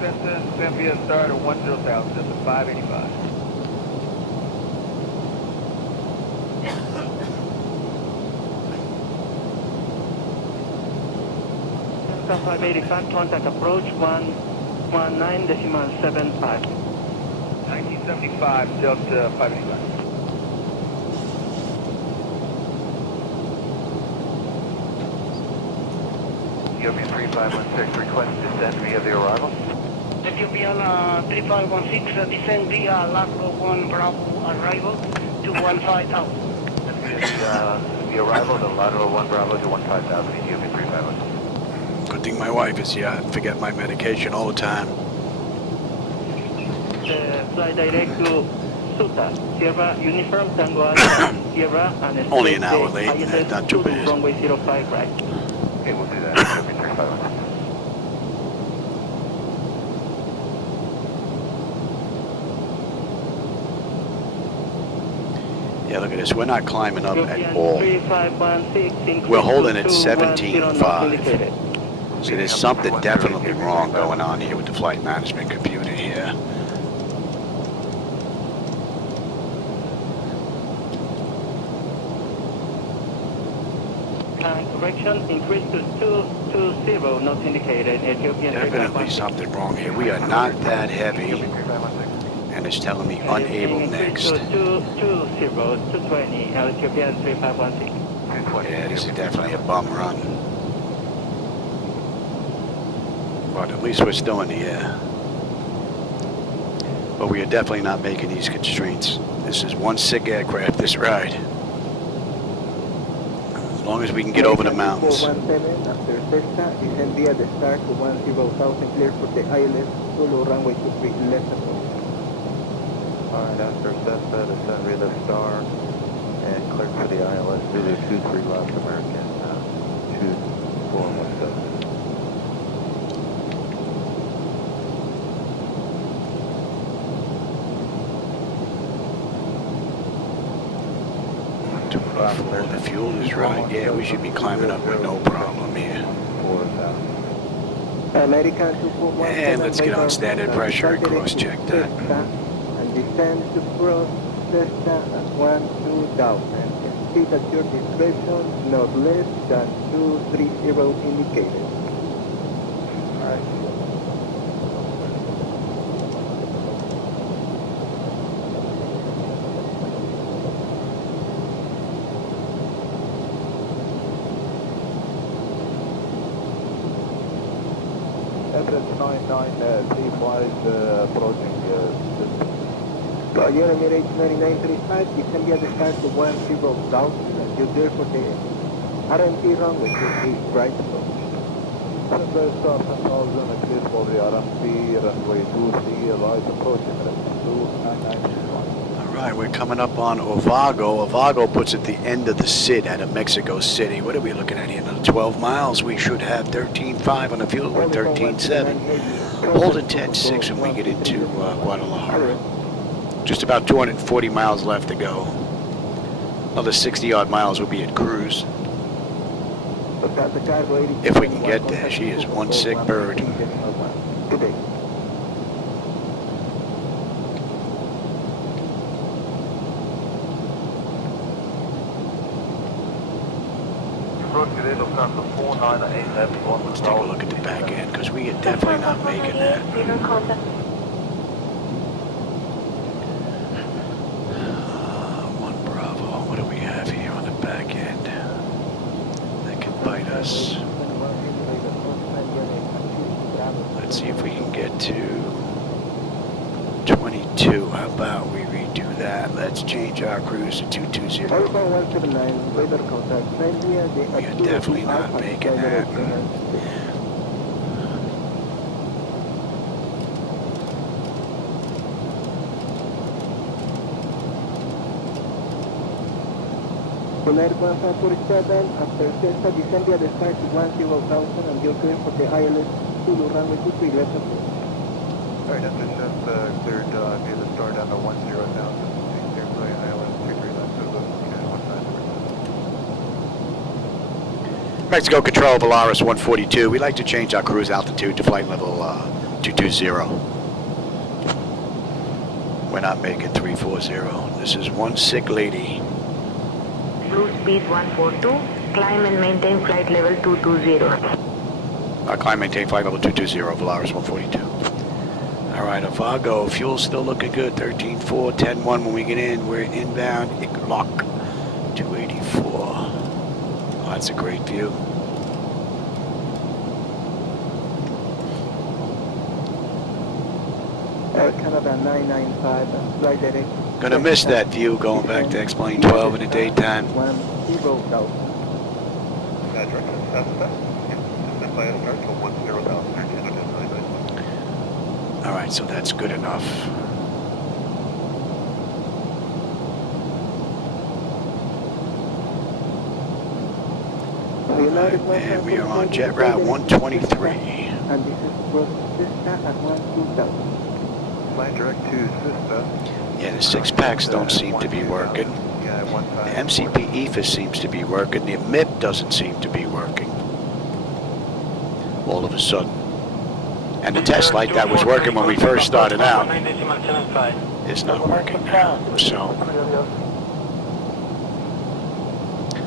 Cessna, descend via star to 10,000, Delta 585. Delta 585, contact approach 119.75. 1975, Delta 585. Ethiopian 3516, request descent via the arrival. Ethiopian 3516, descend via Lago 1 Bravo arrival to 15,000. The arrival, the lateral 1 Bravo to 15,000, Ethiopian 3516. Good thing my wife is here. I forget my medication all the time. Fly direct to Suta, Sierra Uniform Tango Alpha, Sierra, and Only an hour late, not too bad. Runway 05 right. Okay, we'll do that. Ethiopian 3516. Yeah, look at this. We're not climbing up at all. 3516, We're holding at 17.5. So there's something definitely wrong going on here with the flight management computer here. Correction, increase to 220, not indicated. Ethiopian Definitely something wrong here. We are not that heavy. And it's telling me unable next. 220, 220, Ethiopian 3516. Yeah, this is definitely a bum run. But at least we're still in the air. But we are definitely not making these constraints. This is one sick aircraft, this ride. As long as we can get over the mountains. 417 after Cessna, descend via the start to 10,000, clear for the ILS Zulu runway 23 left approach. Alright, after Cessna, descend via the star and clear for the ILS Zulu 23 left American 2417. The fuel is right. Yeah, we should be climbing up with no problem here. American 241. And let's get on standard pressure and cross-check that. And descend to cross Cessna at 12,000. Speed at your discretion, not less than 230 indicated. Alright. Emirates 99 flies approaching Roger, Emirates 9935, you can get the start to 10,000. You're there for the RMP runway 28 right approach. Sunday star 10,000, clear for the RMP, runway 23 right approach, Emirates 2995. Alright, we're coming up on Ovago. Ovago puts at the end of the SID out of Mexico City. What are we looking at here? Another 12 miles. We should have 13.5 on the fuel. We're 13.7. Holding 10.6 when we get into Guadalajara. Just about 240 miles left to go. Another 60 odd miles will be at cruise. If we can get there. She is one sick bird. Good day. Let's take a look at the back end because we are definitely not making that. One Bravo. What do we have here on the back end? That can bite us. Let's see if we can get to 22. How about we redo that? Let's change our cruise to 220. We are definitely not making that. 1 Volaris 1547, after Cessna, descend via the sky to 10,000 and you're clear for the ILS Zulu runway 23 left of you. Alright, after Cessna cleared via the star down to 10,000, clear for the ILS 23 left Zulu, United 15. Mexico Control, Volaris 142. We like to change our cruise altitude to flight level 220. We're not making 340. This is one sick lady. Blue speed 142, climb and maintain flight level 220. Climb, maintain flight level 220, Volaris 142. All right, Avago, fuel's still looking good. 13.4, 10.1 when we get in. We're inbound, lock 284. Oh, that's a great view. Air Canada 995, flight direct. Gonna miss that view going back to X-Plane 12 in the daytime. 10,000. Direct to Cessna, descend by a start to 10,000, All right, so that's good enough. And we are on jet route 123. And this is Cessna at 12,000. Fly direct to Cessna. Yeah, the six packs don't seem to be working. The MCP EFIS seems to be working. The MIP doesn't seem to be working. All of a sudden. And the test light that was working when we first started out is not working now. So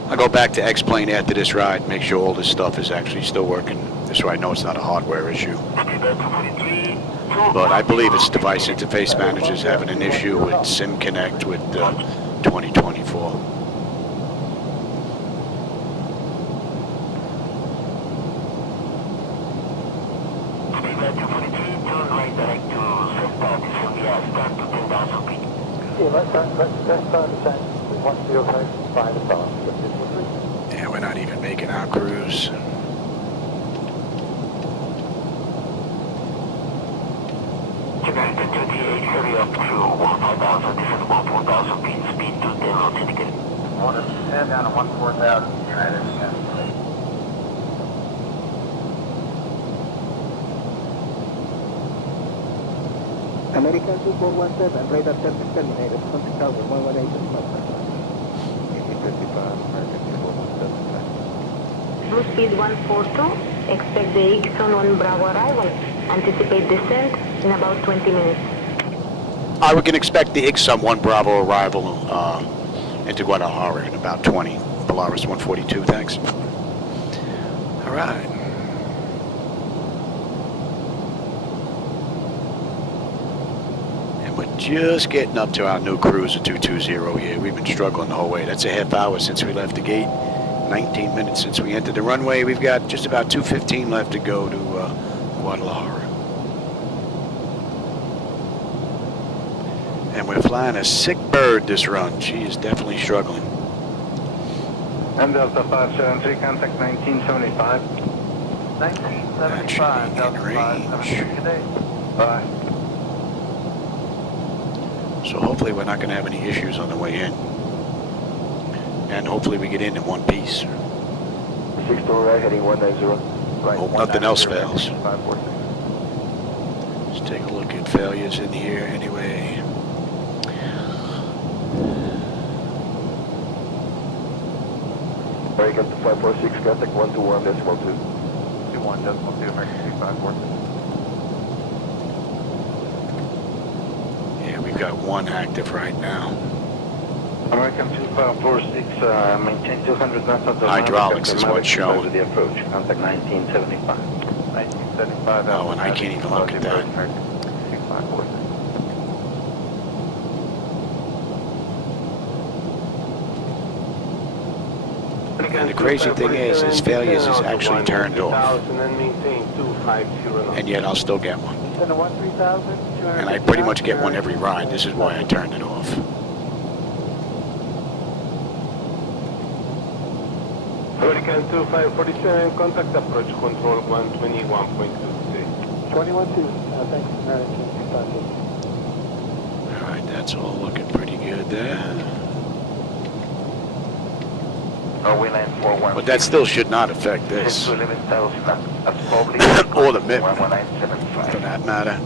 I'll go back to X-Plane after this ride, make sure all this stuff is actually still working. This way I know it's not a hardware issue. But I believe it's device interface managers having an issue with SIM Connect with 2024. Yeah, we're not even making our cruise. Up to 1,000, this is 1,400 feet, speed to 10 knots indicated. 10 down to 14,000, United, American 2417, radar service terminated, contact tower 118 at Blue speed 142, expect the Ixon on Bravo arrival. Anticipate descent in about 20 minutes. We can expect the Ixon 1 Bravo arrival into Guadalajara in about 20. Volaris 142, thanks. All right. And we're just getting up to our new cruiser 220 here. We've been struggling the whole way. That's a half hour since we left the gate. 19 minutes since we entered the runway. We've got just about 2:15 left to go to Guadalajara. And we're flying a sick bird this run. She is definitely struggling. And Delta 573, contact 1975. 1975, Delta 573, good day. Bye. So hopefully we're not going to have any issues on the way in. And hopefully we get in one piece. 6-door right, heading 190. Right. Hope nothing else fails. Let's take a look at failures in here anyway. Alright, got the 546, contact 121, decimal 2. 21, decimal 2, emergency 546. Yeah, we've got one active right now. American 2546, maintain 200 knots of the Hydraulics is what's showing. the approach, contact 1975. 1975. Oh, and I can't even look at that. And the crazy thing is, failures is actually turned off. And yet I'll still get one. And I pretty much get one every ride. This is why I turned it off. Hurricane 2547, contact approach control 121.26. 21.2, thanks, American 258. All right, that's all looking pretty good there. Norway line 416. But that still should not affect Descend this. to 11,000 as public. Or the MIP, 11975. for that matter.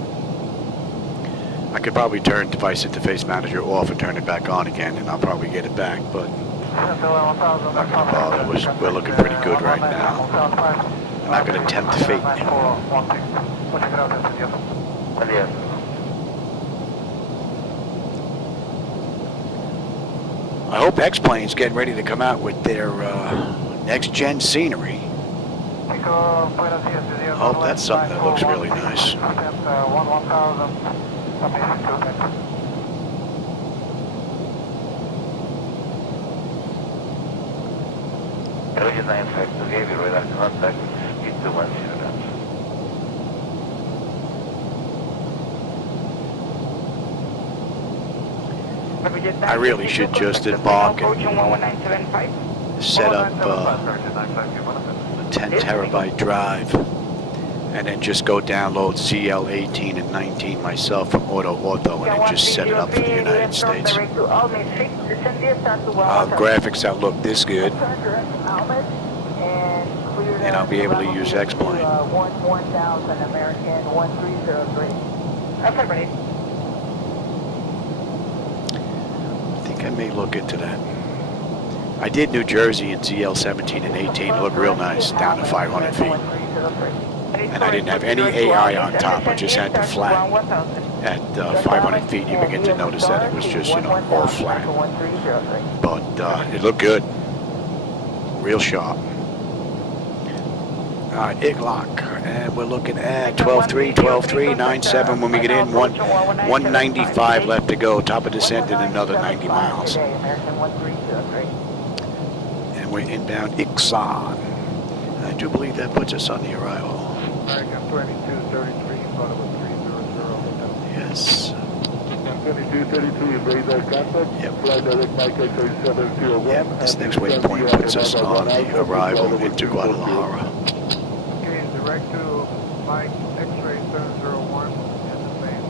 I could probably turn device interface manager off and turn it back on again, and I'll probably get it back, but I'm not gonna bother. We're looking pretty good right now. I'm not gonna tempt fate. I hope X-Plane's getting ready to come out with their next-gen scenery. I hope that's something that looks really nice. Roger 952 heavy radar contact, speed to 10 knots. I really should just embark and set up a 10 terabyte drive and then just go download CL 18 and 19 myself from Ortho and then just set it up for the United States. Graphics that look this good, and I'll be able to use X-Plane. I think I may look into that. I did New Jersey in ZL 17 and 18, looked real nice, down to 500 feet. And I didn't have any AI on top, I just had the flat. At 500 feet, you begin to notice that it was just, you know, all flat. But it looked good. Real sharp. Alright, IGLOC, and we're looking at 12.3, 12.3, 9.7 when we get in, 195 left to go, top of descent in another 90 miles. And we're inbound Ixon. I do believe that puts us on the arrival. American 2233, Yes. 2233, radar contact. Yep. Flight direct Mike X-ray 701. Yep, this next waypoint puts us on the arrival into Guadalajara. Okay, direct to Mike X-ray 701 and the same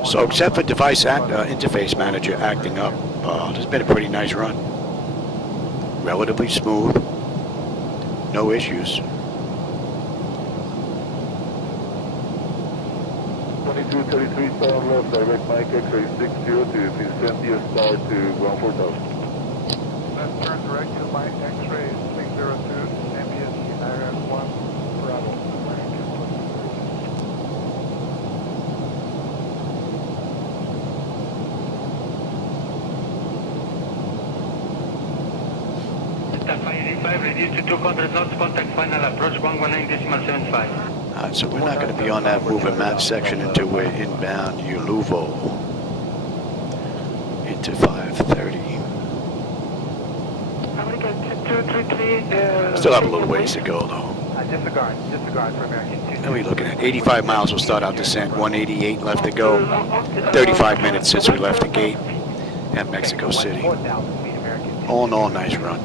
PSE. So except for device interface manager acting up, it's been a pretty nice run. Relatively smooth. No issues. 2233, pound left, direct Mike X-ray 60 to descend the star to 14,000. Let's turn direct to Mike X-ray 602, ambient United 1, Bravo. Reduced to 200 knots, contact final approach 119.75. So we're not going to be on that moving map section until we're inbound Uluvo into 530. Still have a little ways to go though. Disregard for American 2. Now we're looking at 85 miles, we'll start out descent, 188 left to go, 35 minutes since we left the gate at Mexico City. All in all, nice run.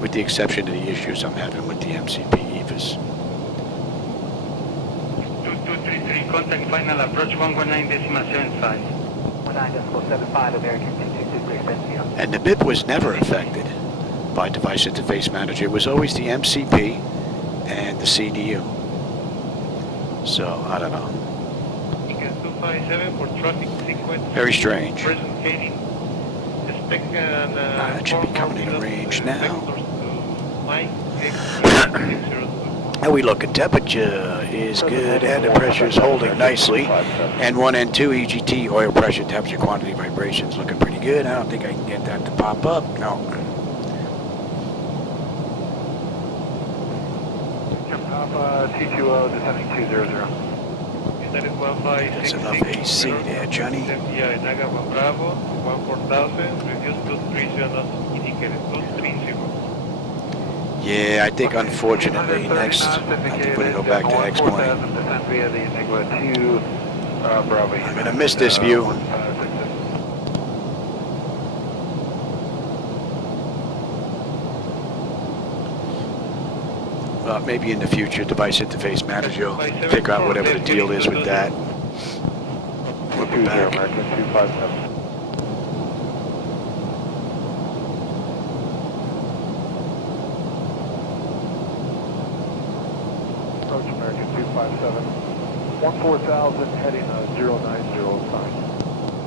With the exception of the issues I'm having with the MCP EVAs. 2233, contact final approach 119.75. 19.75, American 2223, And the MIP was never affected by device interface manager. It was always the MCP and the CDU. So, I don't know. 257 for traffic sequence. Very strange. Present heading. Expect That should be coming into range now. How we look at temperature is good and the pressure is holding nicely. N1, N2, EGT, oil pressure, temperature, quantity, vibrations looking pretty good. I don't think I can get that to pop up. No. T2O descending 200. That's enough AC there, Johnny. Naga 1 Bravo, 14,000, reduced to 30 knots indicated, 230. Yeah, I think unfortunately next, I think we're going to go back to X-Plane. I'm going to miss this view. Maybe in the future, device interface manager will figure out whatever the deal is with that. We'll be back. 14,000 heading 090 sign.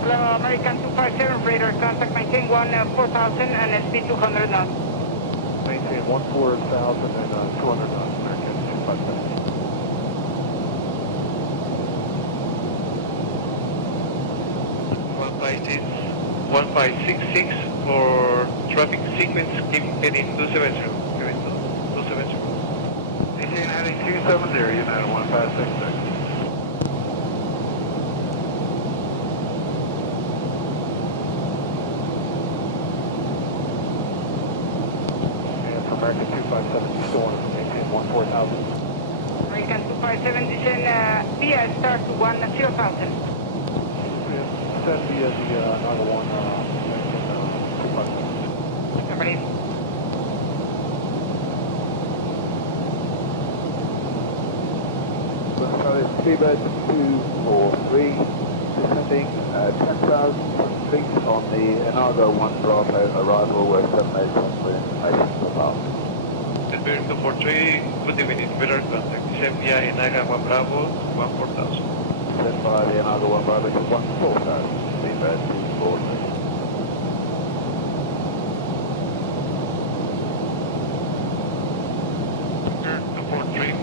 Hello, American 257, radar contact, maintain 4,000 and speed 200 knots. Maintain 14,000 and 200 knots, American 257. 1566 for traffic sequence, keep heading 270. Heading 270. Maintain heading 270, United 1566. And for American 257, you still want to maintain 14,000. American 257, descend via start to 10,000. Send via the Naga 1, 257. Somebody. Seabed 243, descending 10,000 feet on the Enago 1 Bravo arrival where 787 with information about. Denver 243, good evening, radar contact, descend via Enaga 1 Bravo, 14,000. Sent by the Enago 1 Bravo to 14,000, Seabed 243.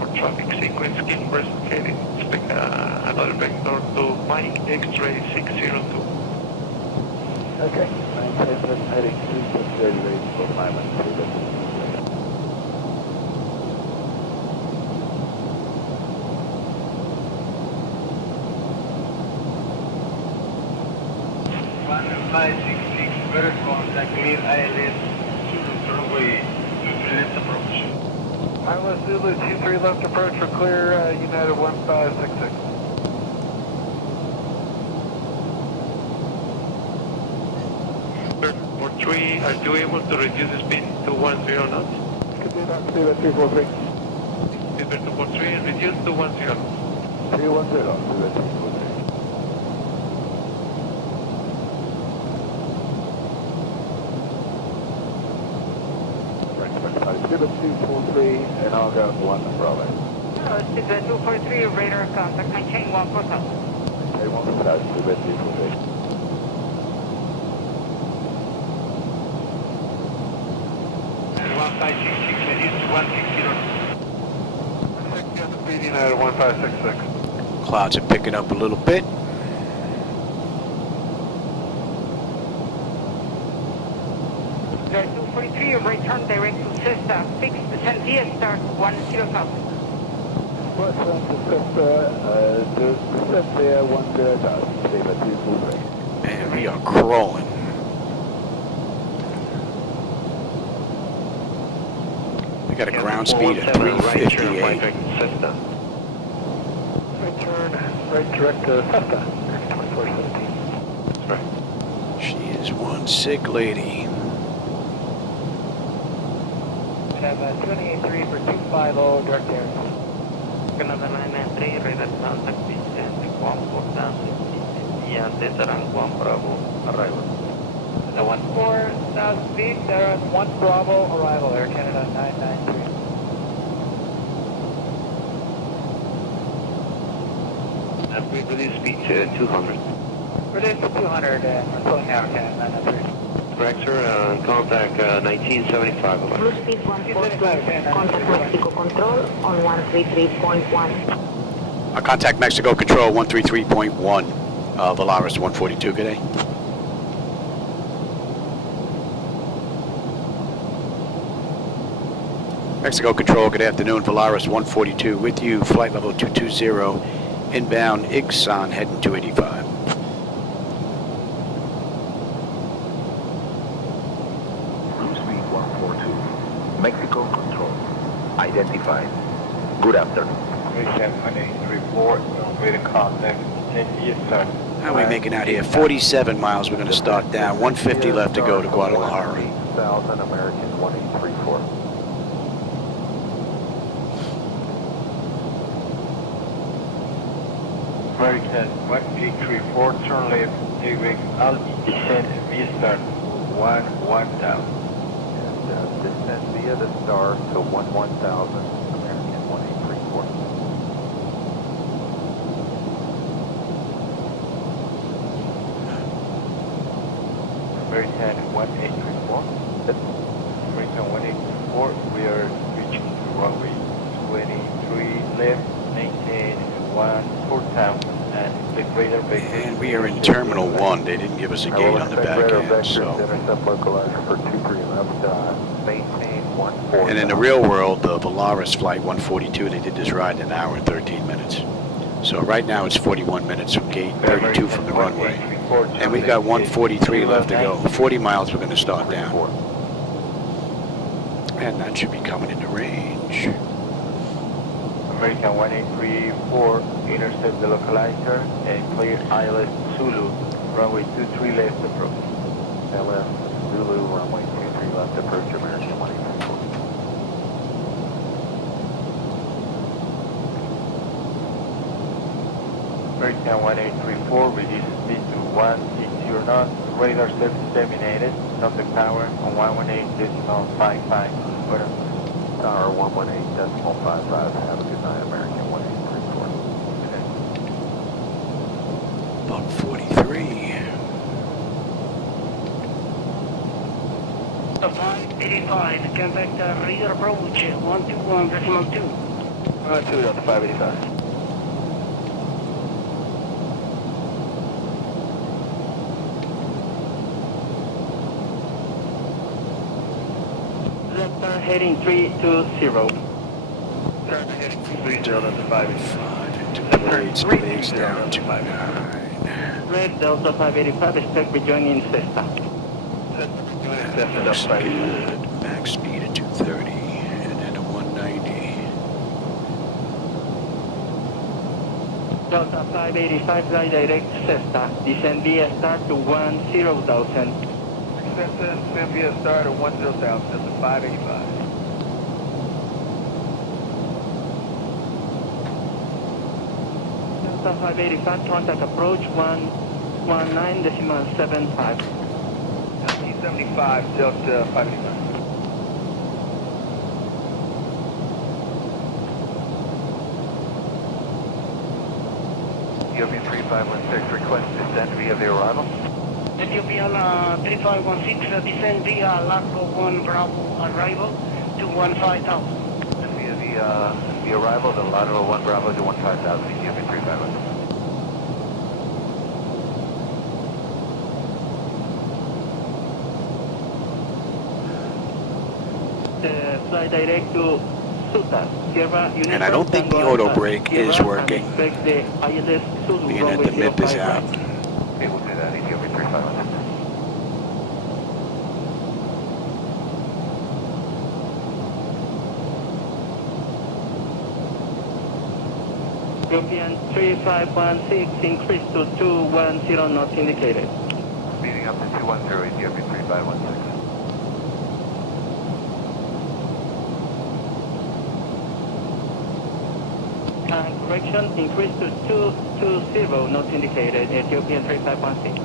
For traffic sequence, keep present expect another vector to Mike X-ray 602. Okay, maintain this heading 230 for climate. Better contact, clear ILS-X runway 23 left approach. ILS Zulu 23 left approach for clear, United 1566. For 3, are you able to reduce the speed to 10 knots? Could do that, Seabed 243. Seabed 243 and reduce to 10. 310, Seabed 243. Seabed 243 and I'll go 1 Bravo. Seabed 243, radar contact, maintain 14,000. Okay, 1,000, Seabed 243. And 1566, reduce 160 knots. Speed United 1566. Clouds are picking up a little bit. The 243, return direct to Cessna, fix descend via start 10,000. What's on the descent there 10,000, Seabed 243. And we are crawling. We got a ground speed of 358. Return right direct to Cessna, 2417. That's right. She is one sick lady. We have 283 for 250 direct air. Canada 993, radar contact, descend 14,000 feet via Tetarang 1 Bravo arrival. The 14,000 feet, they're on 1 Bravo arrival, Air Canada 993. We reduce speed to 200. Reduce to 200 and we're pulling out Canada 993. Correct, sir. Contact 1975. Blue speed 142, contact Mexico Control on 133.1. Contact Mexico Control 133.1. Volaris 142, good day. Mexico Control, good afternoon. Volaris 142 with you. Flight level 220. Inbound Ixon heading 285. Mexico Control. Identified. Good afternoon. Mission 1834, radar contact, 10 ESR. How are we making out here? 47 miles. We're going to start down. 150 left to go to Guadalajara. 1000 American 1834. American 1834, turn left, David Albi, descend via start, 1000. Descend via the star to 11,000 American 1834. American 1834. American 1834, we are reaching runway 23 left, maintain 14,000 and the greater base. And we are in Terminal 1. They didn't give us a gate on the back end, so. And in the real world, the Volaris Flight 142, they did this ride in an hour and 13 minutes. So right now it's 41 minutes from gate, 32 from the runway. And we've got 143 left to go. 40 miles we're going to start down. And that should be coming into range. American 1834, intercept the localizer and clear ILS Zulu, runway 23 left approach. ILS Zulu, runway 23 left approach, American 1834. American 1834, reduce speed to 160 knots, radar service terminated, contact power on 118.55. Tower 118.55, have a good night, American 1834. About 43. 585, contact radar approach 121.2. 585. Heading 320. Heading 330 to 585. Blades down to 5. Red Delta 585, expect rejoining Cessna. Looks good. Max speed at 230 and then a 190. Delta 585, fly direct Cessna. Descend via start to 10,000. Descend via start at 10,000, that's a 585. Delta 585, contact approach 119.75. 1975, Delta 585. Ethiopian 3516, request descent via the arrival. Ethiopian 3516, descend via Largo 1 Bravo arrival to 15,000. Via the arrival, the lateral 1 Bravo to 15,000, Ethiopian 3516. Fly direct to Suta, Sierra Uniform. And I don't think the auto brake is working, Expect the ILS Zulu, being that the MIP is out. Okay, we'll do that, Ethiopian 3516. European 3516, increase to 210 knots indicated. Speeding up to 210, Ethiopian 3516. Correction, increase to 220 knots indicated, Ethiopian 3516. You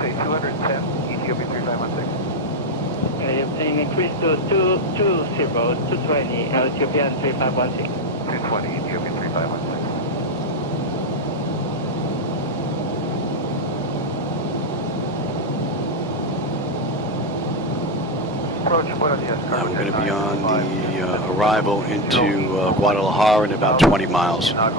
say 210, Ethiopian 3516? Increase to 220, Ethiopian 3516. 220, Ethiopian 3516. Now we're going to be on the arrival into Guadalajara in about 20 miles. That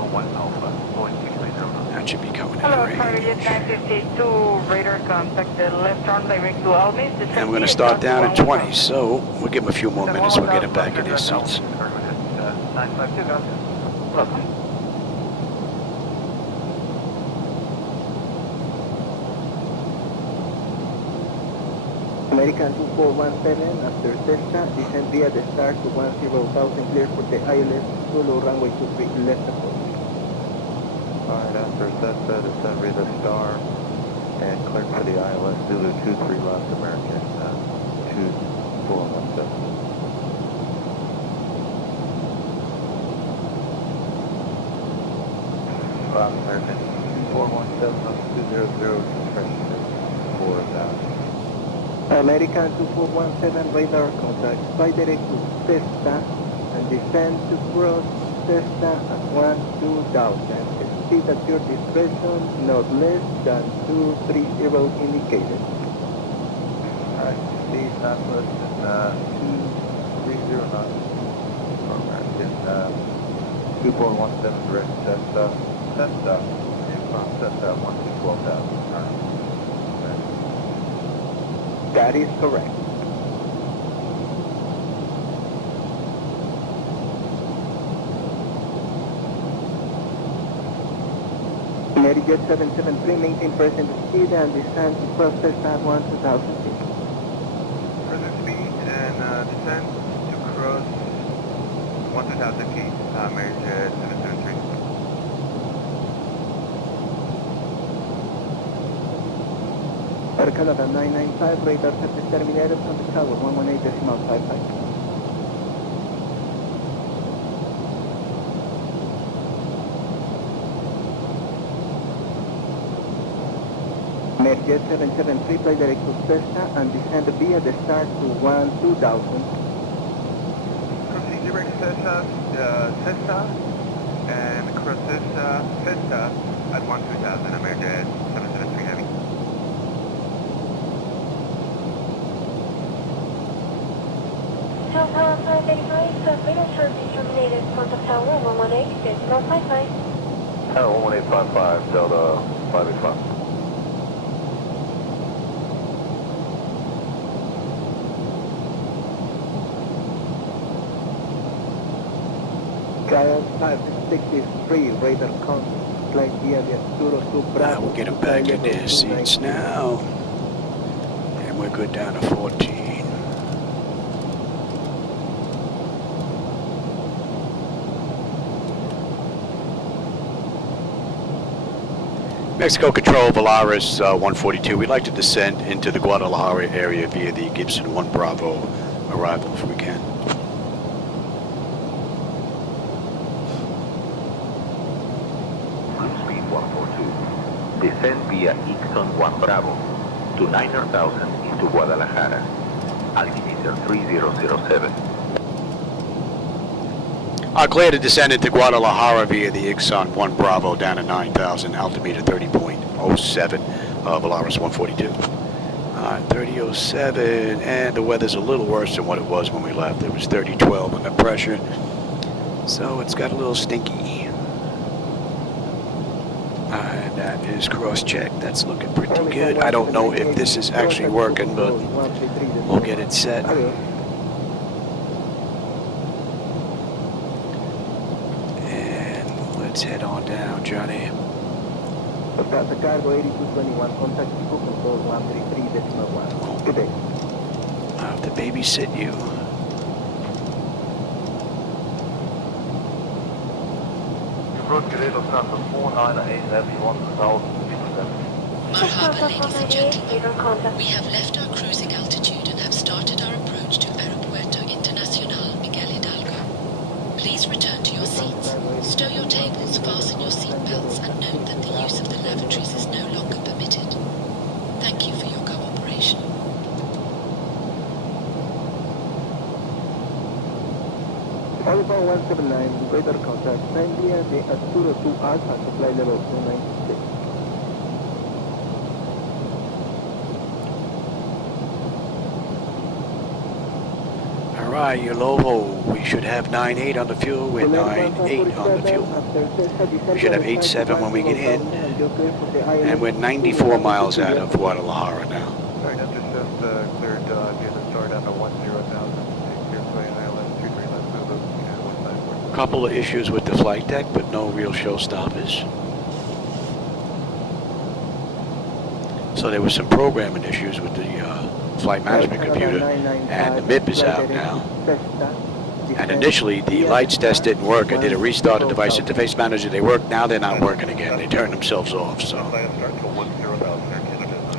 should be coming in Hello, range. Target 952, radar contact the left arm direct to Almis. And we're going to start down at 20, so we'll give them a few more minutes. We'll get it back in their seats. 952, got you. American 2417, after Cessna, descend via the start to 10,000, clear for the ILS Zulu, runway 23 left approach. Alright, after Cessna, descend via the star and clear for the ILS Zulu 23 left, American 2417. American 2417, 200, compression is 4,000. American 2417, radar contact, fly direct to Cessna and descend to cross Cessna at 12,000. Speed at your discretion, not less than 230 indicated. Atlas in 230 knots. Programmed in 2417 direct Cessna 12,000. That is correct. Amerijet 773, maintain present speed and descend to process at 1,000 feet. Present speed and descent to cross 1,000 feet. Amerijet 773. Air Canada 995, radar service terminated from the tower 118.55. Amerijet 773, fly direct to Cessna and descend via the start to 12,000. Proceed direct Cessna and cross Cessna at 12,000. Amerijet 773 heavy. Tower 585, radar service terminated from the tower 118.55. Tower 11855, Delta 585. Kyle 563, radar contact, flight via the Arturo to Bravo. We'll get them back in their seats now. And we're good down to 14. Mexico Control, Volaris 142. We'd like to descend into the Guadalajara area via the Gibson 1 Bravo arrival if we can. Speed 142. Descend via Ixon 1 Bravo to 9,000 into Guadalajara. Altimeter 3007. Clear to descend into Guadalajara via the Ixon 1 Bravo down to 9,000, altimeter 30.07, Volaris 142. 30.07, and the weather's a little worse than what it was when we left. It was 30.12 under pressure, so it's got a little stinky. And that is cross-check. That's looking pretty good. I don't know if this is actually working, but we'll get it set. Let's head on down, Johnny. Delta Cargo 8221, contact Zibo control 133.1. Good day. I'll have to babysit you. Marhaba, ladies and gentlemen. We have left our cruising altitude and have started our approach to Aeropuerto Internacional Miguel Hidalgo. Please return to your seats, stow your tables, fasten your seat belts, and note that the use of the lavatories is no longer permitted. Thank you for your cooperation. Alpha 179, radar contact, send via the Arturo 2 Alpha to flight level 296. Alright, your Lovo, we should have 9.8 on the fuel, with 9.8 on the fuel. We should have 8.7 when we get in, and we're 94 miles out of Guadalajara now. Sorry, after just cleared via the start down to 10,000. Clear play ILS-X Zulu, A couple of issues with the flight deck, but no real showstoppers. So there was some programming issues with the flight management computer, and the MIP is out now. And initially the lights test didn't work. I did a restart of device interface manager. They worked, now they're not working again. They turned themselves off, so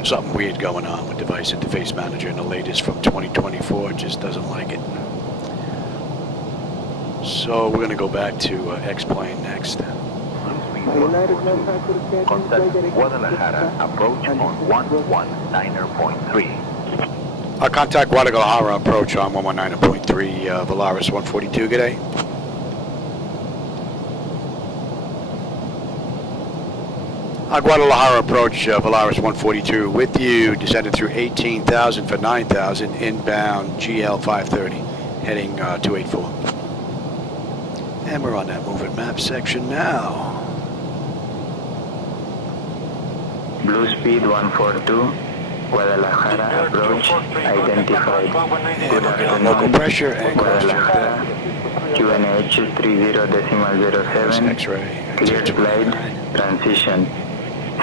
something weird going on with device interface manager, and the latest from 2024 just doesn't like it. So we're going to go back to X-Plane next. Contact Guadalajara, approach on 119.3. Contact Guadalajara, approach on 119.3, Volaris 142, good day. Guadalajara approach, Volaris 142 with you, descended through 18,000 for 9,000, inbound GL 530, heading 284. And we're on that moving map section now. Blue speed 142, Guadalajara approach identified. And we're getting local pressure and Guadalajara, QNH 30.07, X-ray, cleared flight, transition.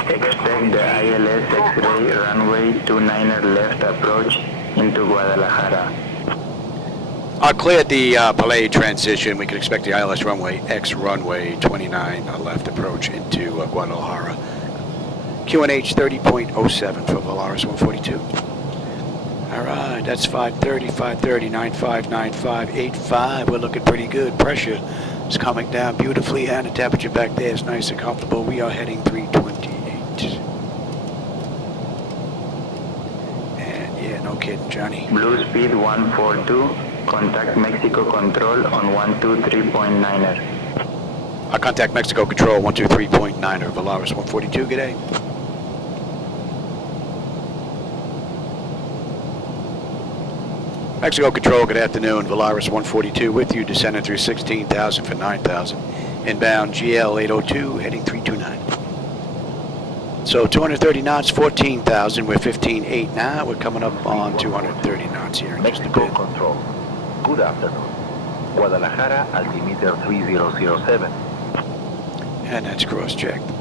Expect the ILS-X runway 29er left approach into Guadalajara. I cleared the Palais transition. We can expect the ILS runway X runway 29 left approach into Guadalajara. QNH 30.07 for Volaris 142. All right, that's 530, 95, 95, 85. We're looking pretty good. Pressure is coming down beautifully, and the temperature back there is nice and comfortable. We are heading 328. And yeah, no kidding, Johnny. Blue speed 142, contact Mexico control on 123.9er. I contact Mexico control 123.9er, Volaris 142. Good day. Mexico Control, good afternoon. Volaris 142 with you, descending through 16,000 for 9,000. Inbound GL 802, heading 329. So 230 knots, 14,000. We're 15.8 now. We're coming up on 230 knots here in just a bit. Mexico Control, good afternoon. Guadalajara, altimeter 3007. And that's cross-checked.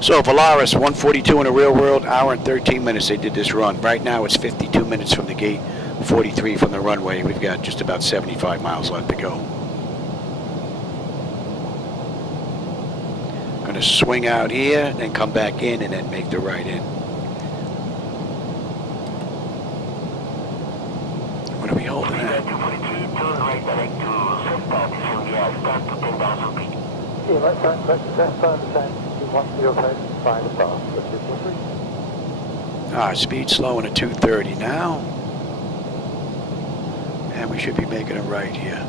So Volaris 142 in the real world, hour and 13 minutes they did this run. Right now it's 52 minutes from the gate, 43 from the runway. We've got just about 75 miles left to go. Going to swing out here, then come back in, and then make the right in. What are we holding at? 243, turn right direct to Cesta, descend via start to 10,000 feet. Yeah, right turn, start descend. 105, stop. Speed slowing at 230 now. And we should be making a right here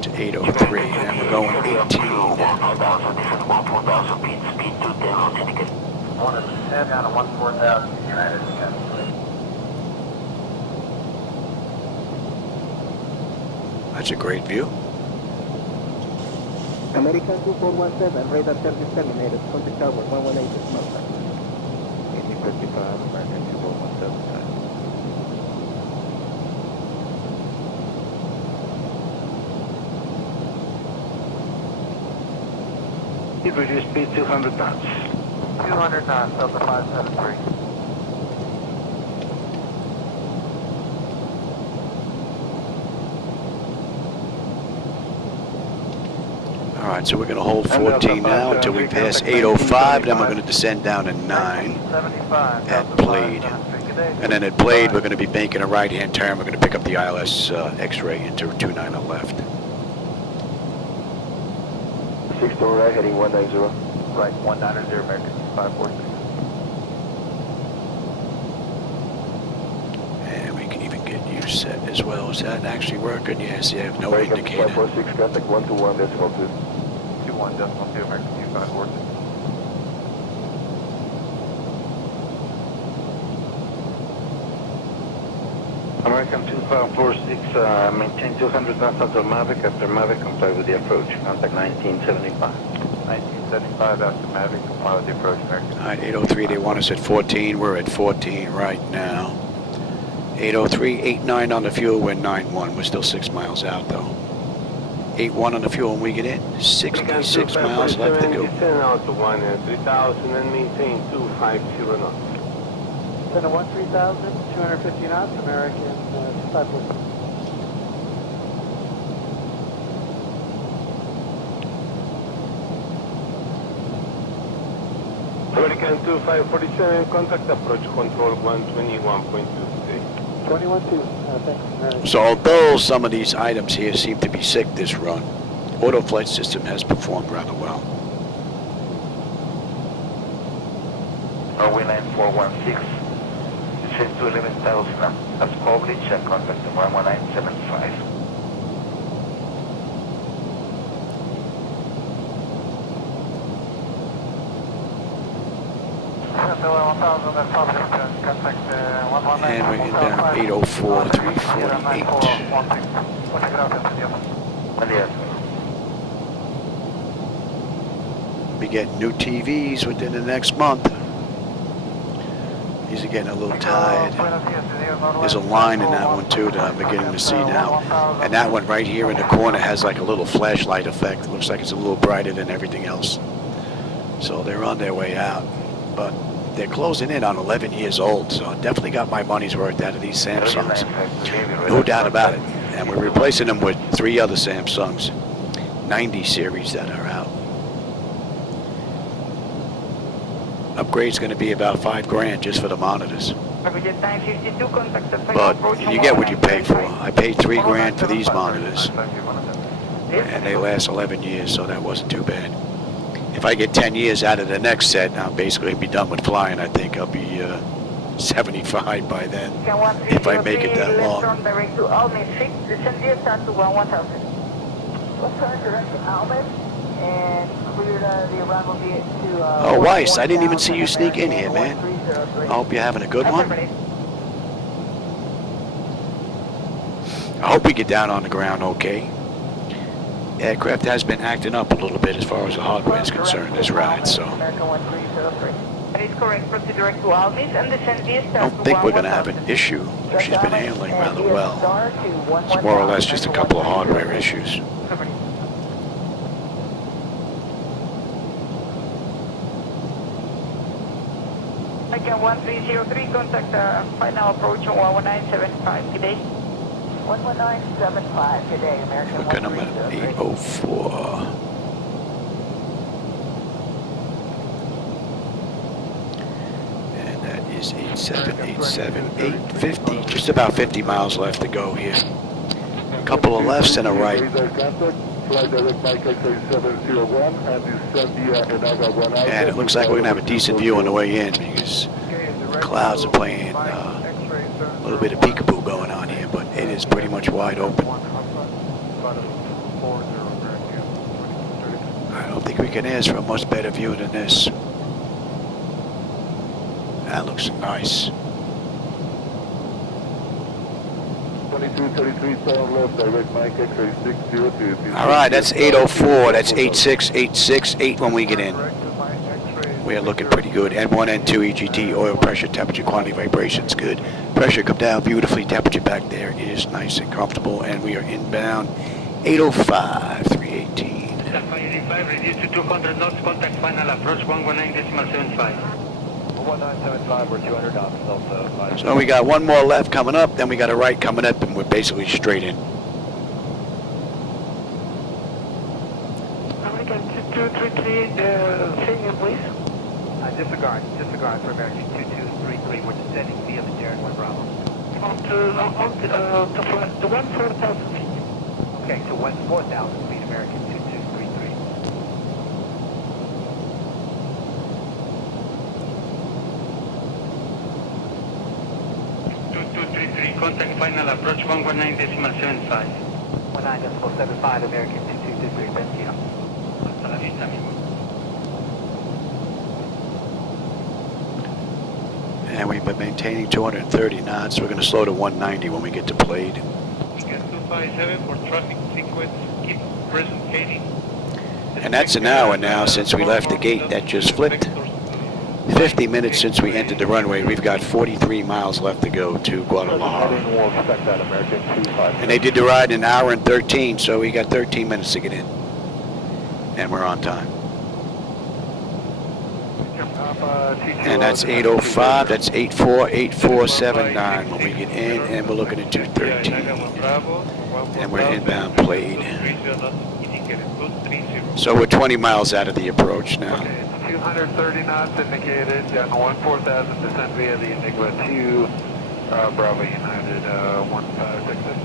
to 803. And we're going 18. 5,000, descend 14,000 feet, speed 210, indicate. 110 down to 14,000, United 10. That's a great view. American 2417, radar service terminated. Contact tower 118 decimal time. 1855, American 2417 time. Reduce speed 200 knots. 200 knots, Delta 573. All right, so we're going to hold 14 now until we pass 805. Then we're going to descend down to 9 at Blade. And then at Blade, we're going to be making a right-hand turn. We're going to pick up the ILS X-ray into 29 on left. 6 to right, heading 190. Right, 190, American 546. And we can even get you set as well. Is that actually working? Yes, you have no American indicator. 546, contact 121 decimal 2. 21 decimal 2, American 2546. American 2546, maintain 200 knots until Mavic. After Mavic, comply with the approach. Contact 1975. 1975 after Mavic, comply with the approach, American. All right, 803, they want us at 14. We're at 14 right now. 803, 89 on the fuel, we're 91. We're still 6 miles out though. 81 on the fuel when we get in. 66 miles left to go. Descend out to 130,000 and maintain 250 knots. Then a 13,000, 250 knots, American 546. American 2547, contact approach control 121.2. 21-2, thanks, American. So although some of these items here seem to be sick this run, auto flight system has performed rather well. Runway 9416, descend to 11,000 as published and contact 11975. And we're inbound 804, 348. We get new TVs within the next month. These are getting a little tired. There's a line in that one too that I'm beginning to see now. And that one right here in the corner has like a little flashlight effect. It looks like it's a little brighter than everything else. So they're on their way out. But they're closing in on 11 years old, so I definitely got my money's worth out of these Samsungs. No doubt about it. And we're replacing them with 3 other Samsungs, 90 series that are out. Upgrade's going to be about $5 grand just for the monitors. But you get what you pay for. I paid $3 grand for these monitors, and they last 11 years, so that wasn't too bad. If I get 10 years out of the next set, I'll basically be done with flying. I think I'll be 75 by then, if I make it that long. Oh, Weiss, I didn't even see you sneak in here, man. I hope you're having a good one. I hope we get down on the ground okay. Aircraft has been acting up a little bit as far as the hardware is concerned this ride, so I don't think we're going to have an issue. She's been handling rather well. It's more or less just a couple of hardware issues. Again, 1303, contact final approach on 11975 today. 11975 today, American. Look at them at 804. And that is 8787, 850, just about 50 miles left to go here. A couple of lefts and a right. And it looks like we're going to have a decent view on the way in because clouds are playing a little bit of peekaboo going on here, but it is pretty much wide open. I don't think we can ask for a much better view than this. That looks nice. 2233 south left, direct Mike X-ray 60 to... All right, that's 804. That's 8686 when we get in. We are looking pretty good. N1, N2, EGT, oil pressure, temperature, quantity, vibrations, good. Pressure come down beautifully. Temperature back there is nice and comfortable, and we are inbound 805, 318. 585, reduce to 200 knots, contact final approach 119.75. 1975, we're 200 knots, Delta 5. So we got one more left coming up, then we got a right coming up, and we're basically straight in. American 2233, signal please. Disregard for American 2233, we're descending via the Darren 1 Bravo. To 14,000 feet. Okay, so 4,000 feet, American 2233. 2233, contact final approach 119.75. 19.75, American 2233, Bentia. Hasta la vista, amigo. And we've been maintaining 230 knots. We're going to slow to 190 when we get to Plade. 257 for traffic sequence, keep present heading. And that's an hour now since we left the gate. That just flipped. 50 minutes since we entered the runway. We've got 43 miles left to go to Guadalajara. And they did the ride in an hour and 13, so we got 13 minutes to get in. And we're on time. And that's 805, that's 848479 when we get in, and we're looking at 213. And we're inbound Plade. So we're 20 miles out of the approach now. 230 knots indicated, down to 14,000, descend via the Enigma 2, Bravo United 1566.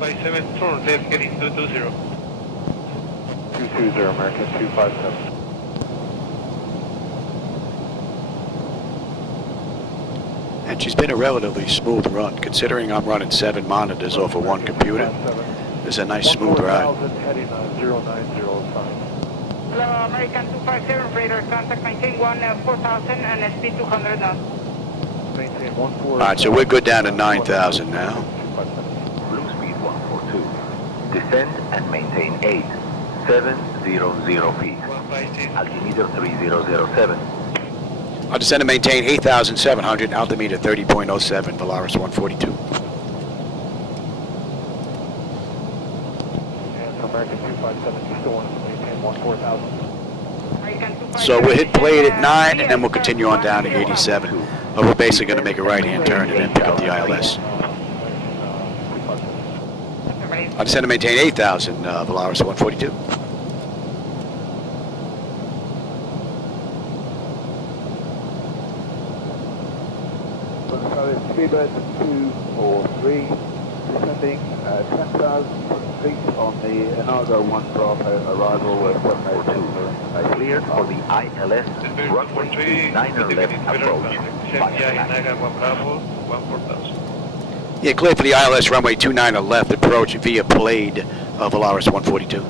57, turn left, heading 220. 220, American 257. And she's been a relatively smooth run, considering I'm running 7 monitors off of one computer. This is a nice smooth ride. Heading 090 Hello, American 257, radar contact, maintain 4000 and speed 200 knots. Maintain 14. All right, so we're good down to 9,000 now. Blue speed 142. Descend and maintain 8700 feet. Altimeter 3007. I'll descend and maintain 8,700, altimeter 30.07, Volaris 142. American 257, you still want to maintain 14,000. So we'll hit plate at 9, and then we'll continue on down to 87. But we're basically going to make a right-hand turn and then pick up the ILS. I'll descend and maintain 8,000, Volaris 142. Speedbird 243, descending 10,000 feet on the Inago 1 Bravo arrival with 782. Cleared for the ILS runway 29 left approach. Yeah, clear for the ILS runway 29 left approach via Plade Volaris 142.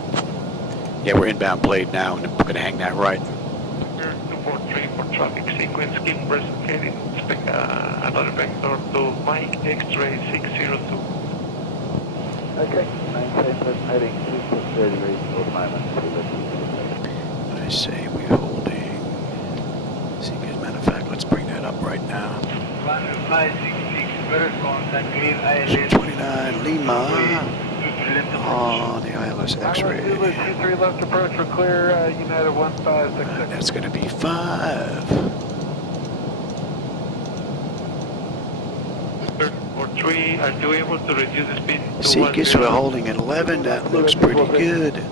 Yeah, we're inbound Plade now, and we're going to hang that right. 243 for traffic sequence, keep present heading, expect another vector to Mike X-ray 602. Okay, maintain this heading 230 for the moment. I say we're holding. See, as a matter of fact, let's bring that up right now. 29 Lima on the ILS X-ray. 23 left approach for clear, United 1566. That's going to be 5. 3, are you able to reduce the speed to Seekers, we're holding at 11. That looks pretty good.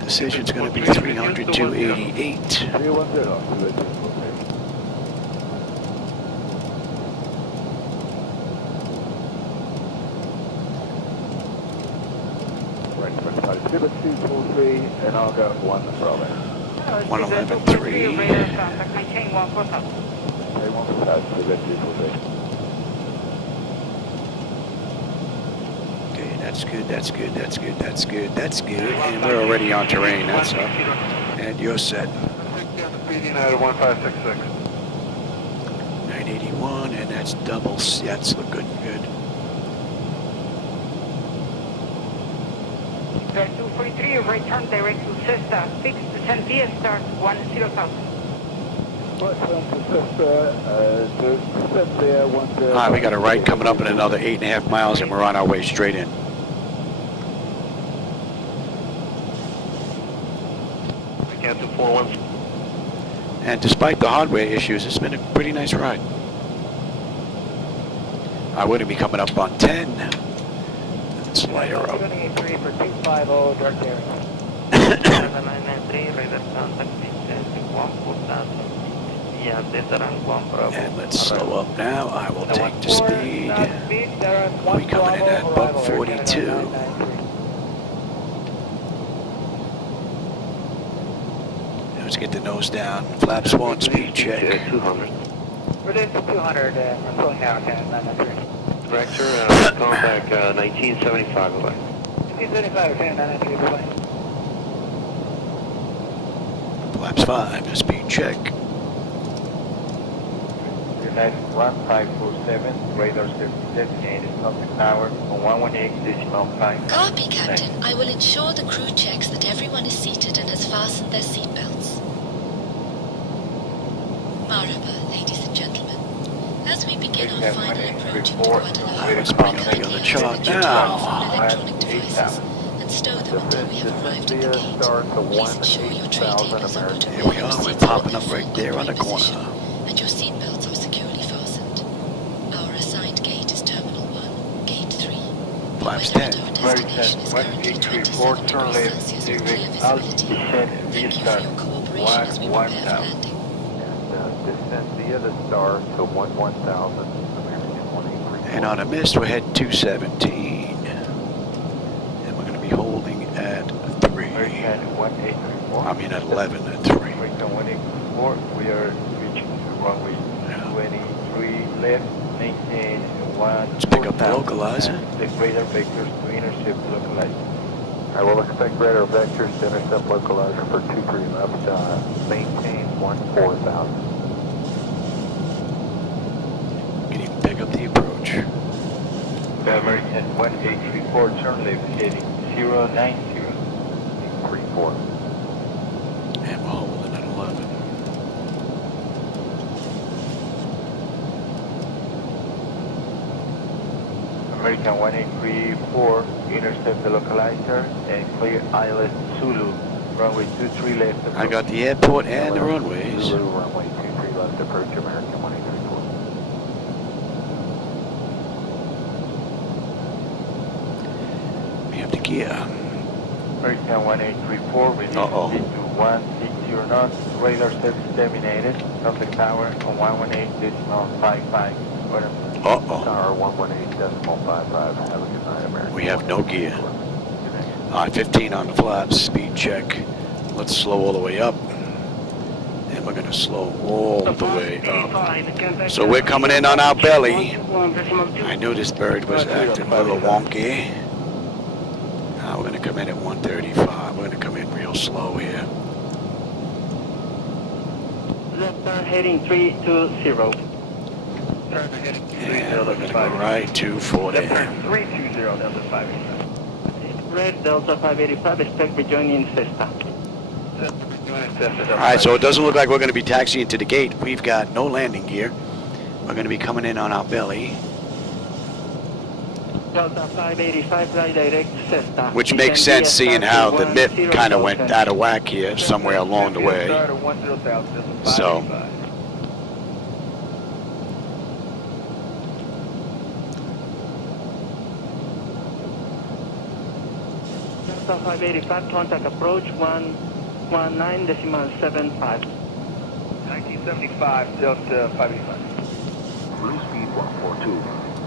Decision's going to be 300 to 88. Zibo 243, and I'll go 1 Bravo. 111.3. Radar contact, maintain 14,000. Okay, 1,000, Zibo 243. Okay, that's good, that's good, that's good, that's good, that's good. And we're already on terrain, that's up. And you're set. United 1566. 981, and that's double. That's looking good. 243, return direct to Cessna, fix descend via start 10,000. Alright, we got a right coming up in another 8.5 miles, and we're on our way straight in. Again, 241. And despite the hardware issues, it's been a pretty nice ride. We're going to be coming up on 10. Let's light her up. 23 for 250, direct area. And let's slow up now. I will take the speed. We coming in at buck 42. Let's get the nose down. Flaps 1, speed check. 200. We're doing 200, we're slowing down, okay, 993. Director, contact 1975 away. 1975, okay, 993 away. Flaps 5, speed check. United 1547, radar service designated contact tower on 118.5. Copy, Captain. I will ensure the crew checks that everyone is seated and has fastened their seatbelts. Marhaba, ladies and gentlemen. As we begin our final approach into Guadalajara, Let's bring it on the chart now. electronic devices and stow them until we have arrived at the gate. Please ensure your tray tables are put away. Here we are, we're popping up right there on the corner. And your seatbelts are securely fastened. Our assigned gate is Terminal 1, Gate 3. Flaps The 10. weather at our destination is currently 27 degrees Celsius with clear visibility. Thank you for your cooperation as we prepare for landing. Descend via the star to 11,000, American 183. And on a mist, we're heading 217. And we're going to be holding at 3. American 1834. I mean at 11 at 3. American 184, we are reaching to runway 23 left, maintain 1. Let's pick up the localizer. The radar vectors to intercept localizer. I will expect radar vectors to intercept localizer for 23 left. Maintain 14,000. Can you pick up the approach? American 1834, turn left heading 09034. And we're holding at 11. American 1834, intercept the localizer and clear ILS Zulu. Runway 23 left approach. I got the airport and the runways. Zulu, runway 23 left approach, American 1834. We have the gear. American 1834, release to 160 knots, radar service terminated, contact tower on 118.55. Tower 118.55, have a good night, American. We have no gear. 15 on the flaps, speed check. Let's slow all the way up. And we're going to slow all the way up. So we're coming in on our belly. I knew this bird was acting a little wonky. Now we're going to come in at 135. We're going to come in real slow here. Left turn heading 320. And we're going to go right 240. 320, Delta 5. Red Delta 585, expect rejoining Cessna. Alright, so it doesn't look like we're going to be taxiing to the gate. We've got no landing gear. We're going to be coming in on our belly. Delta 585, fly direct Cessna. Which makes sense seeing how the MIP kind of went out of whack here somewhere along the way. So. Delta 585, contact approach 119.75. 1975, Delta 585. Blue speed 142.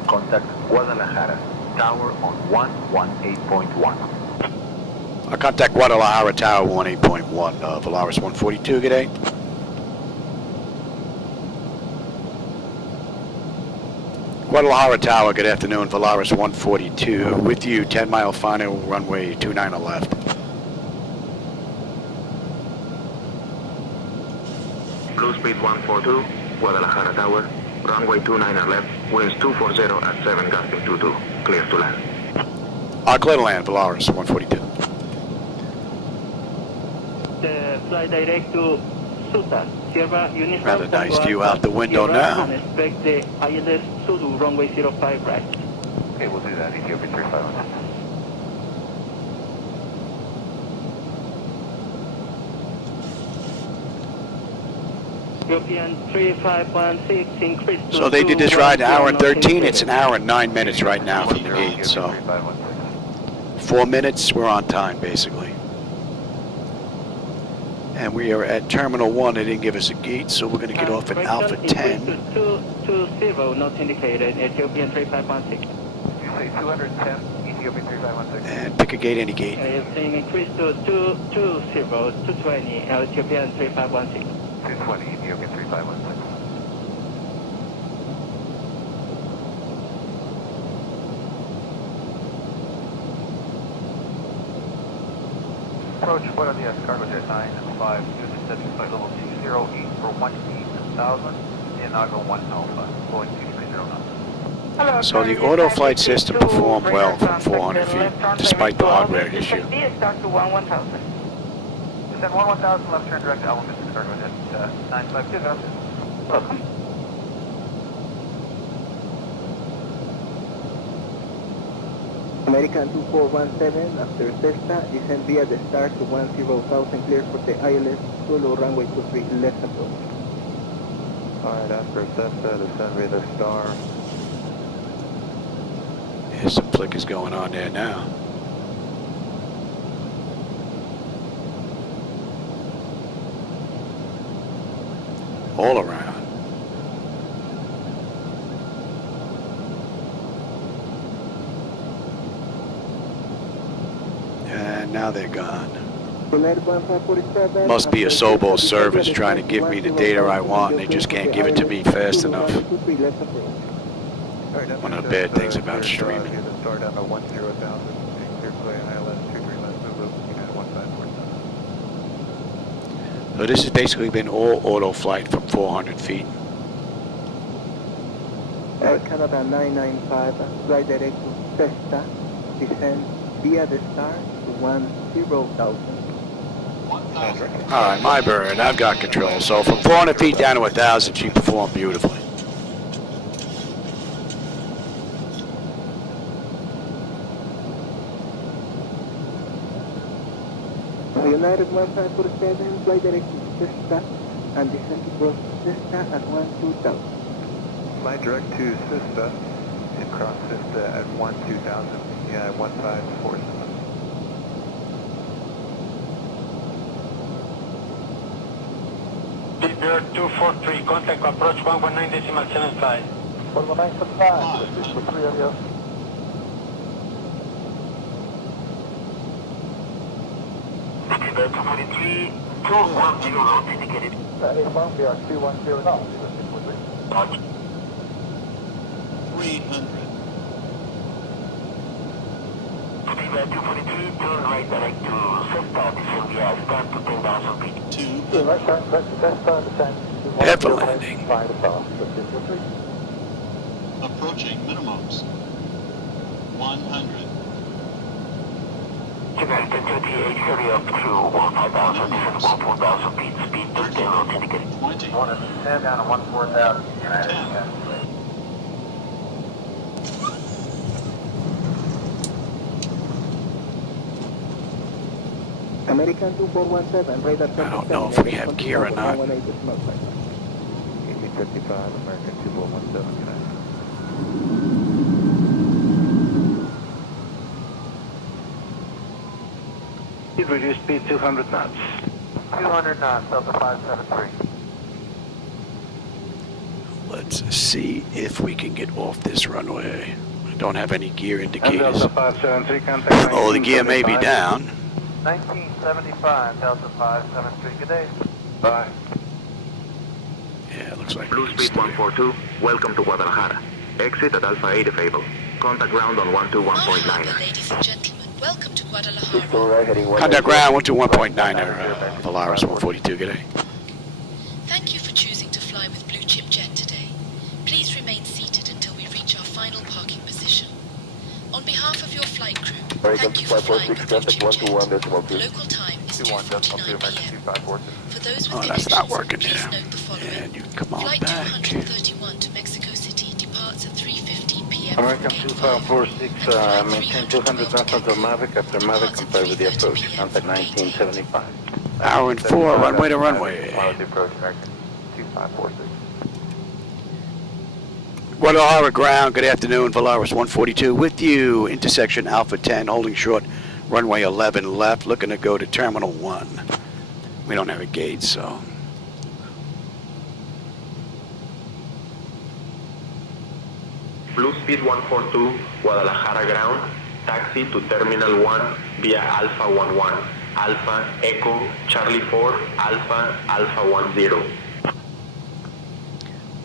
Contact Guadalajara. Tower on 118.1. I contact Guadalajara Tower 18.1, Volaris 142, good day. Guadalajara Tower, good afternoon, Volaris 142. With you, 10 mile final, runway 29 left. Blue speed 142, Guadalajara Tower, runway 29 left, winds 240 at 7 gusting 22, clear to land. Clear to land, Volaris 142. Fly direct to Suta, Sierra Uniform. Rather nice view out the window now. And expect the ILS Zulu, runway 05 right. Okay, we'll do that, Ethiopia 351. European 3516 increase to So they did this ride an hour and 13. It's an hour and 9 minutes right now from the gate. So 4 minutes, we're on time basically. And we are at Terminal 1. They didn't give us a gate, so we're going to get off at Alpha 10. 220, not indicated, Ethiopian 3516. You say 210, Ethiopia 3516. And pick a gate, any gate. Increase to 220, Ethiopian 3516. 220, Ethiopia 3516. Approach Buenos Dias, cargo jet 95, due descending flight level 208 for 18,000, Inago 1 Alpha, Boeing 230 knots. So the auto flight system performed well from 400 feet, despite the hardware issue. Start to 11000. Descend 11000, left turn direct to Alpha Distance cargo jet 952. Welcome. American 2417, after Cessna, descend via the start to 10,000, clear for the ILS Zulu, runway 23 left approach. Alright, after Cessna, descend via the star. Yeah, some flick is going on there now. All around. And now they're gone. Must be a Sobo service trying to give me the data I want, and they just can't give it to me fast enough. One of the bad things about streaming. So this has basically been all auto flight from 400 feet. Air Canada 995, fly direct to Cessna, descend via the star to 10,000. Alright, my bird, I've got control. So from 400 feet down to 1,000, she performed beautifully. United 1547, fly direct to Cessna and descend to cross Cessna at 12,000. Fly direct to Cessna and cross Cessna at 12,000. Yeah, 1547. Bird 243, contact approach 119.75. 119.75, this is for 3 adios. Bird 243, 210 knots indicated. That is bound, we are 210 knots, this is for 3. 300. Bird 243, turn right direct to Cessna, descend via star to 10,000 feet. Right turn, correct to Cessna, descend to 105 south, this is for 3. Approaching minimums. 100. United 38, hurry up to 15,000, descend 14,000 feet, speed 13 knots indicated. 20. 110 down to 14,000, United. 10. American 2417, radar 10. I don't know if we have gear or not. Give me 55, American 2417, United. Reduce speed 200 knots. 200 knots, Delta 573. Let's see if we can get off this runway. I don't have any gear indicators. Delta 573, contact. Oh, the gear may be down. 1975, Delta 573, good day. Bye. Yeah, it looks like Blue speed 142, welcome to Guadalajara. Exit at Alpha 8 if able. Contact ground on 121.9. Ladies and gentlemen, welcome to Guadalajara. Contact ground 121.9 Volaris 142, good day. Thank you for choosing to fly with Blue Chip Jet today. Please remain seated until we reach our final parking position. On behalf of your flight crew, thank you for flying with Blue Chip Jet. Local time is 2:49 p.m. For those with connections, please note the following. Flight 231 to Mexico City departs at 3:15 p.m. American 2546, maintain 200 knots until Mavic. After Mavic, comply with the approach. Contact 1975. Hour and 4, runway to runway. Approach, American 2546. Guadalajara ground, good afternoon, Volaris 142 with you. Intersection Alpha 10, holding short, runway 11 left, looking to go to Terminal 1. We don't have a gate, so. Blue speed 142, Guadalajara ground. Taxi to Terminal 1 via Alpha 11. Alpha, Echo, Charlie 4, Alpha, Alpha 10.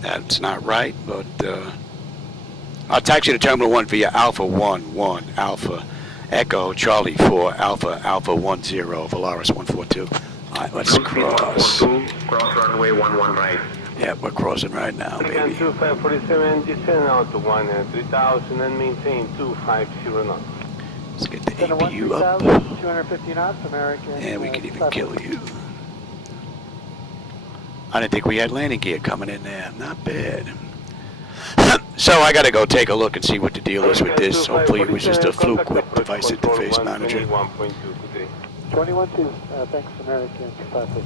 That's not right, but I'll taxi to Terminal 1 via Alpha 11, Alpha, Echo, Charlie 4, Alpha, Alpha 10, Volaris 142. All right, let's cross. 142, cross runway 11 right. Yeah, we're crossing right now, baby. 2547, descend out to 3000 and maintain 250 knots. Let's get the APU up. 250 knots, American. And we can even kill you. I didn't think we had landing gear coming in there. Not bad. So I got to go take a look and see what the deal is with this. Hopefully it was just a fluke with device interface manager. 21-2, thanks, American 550.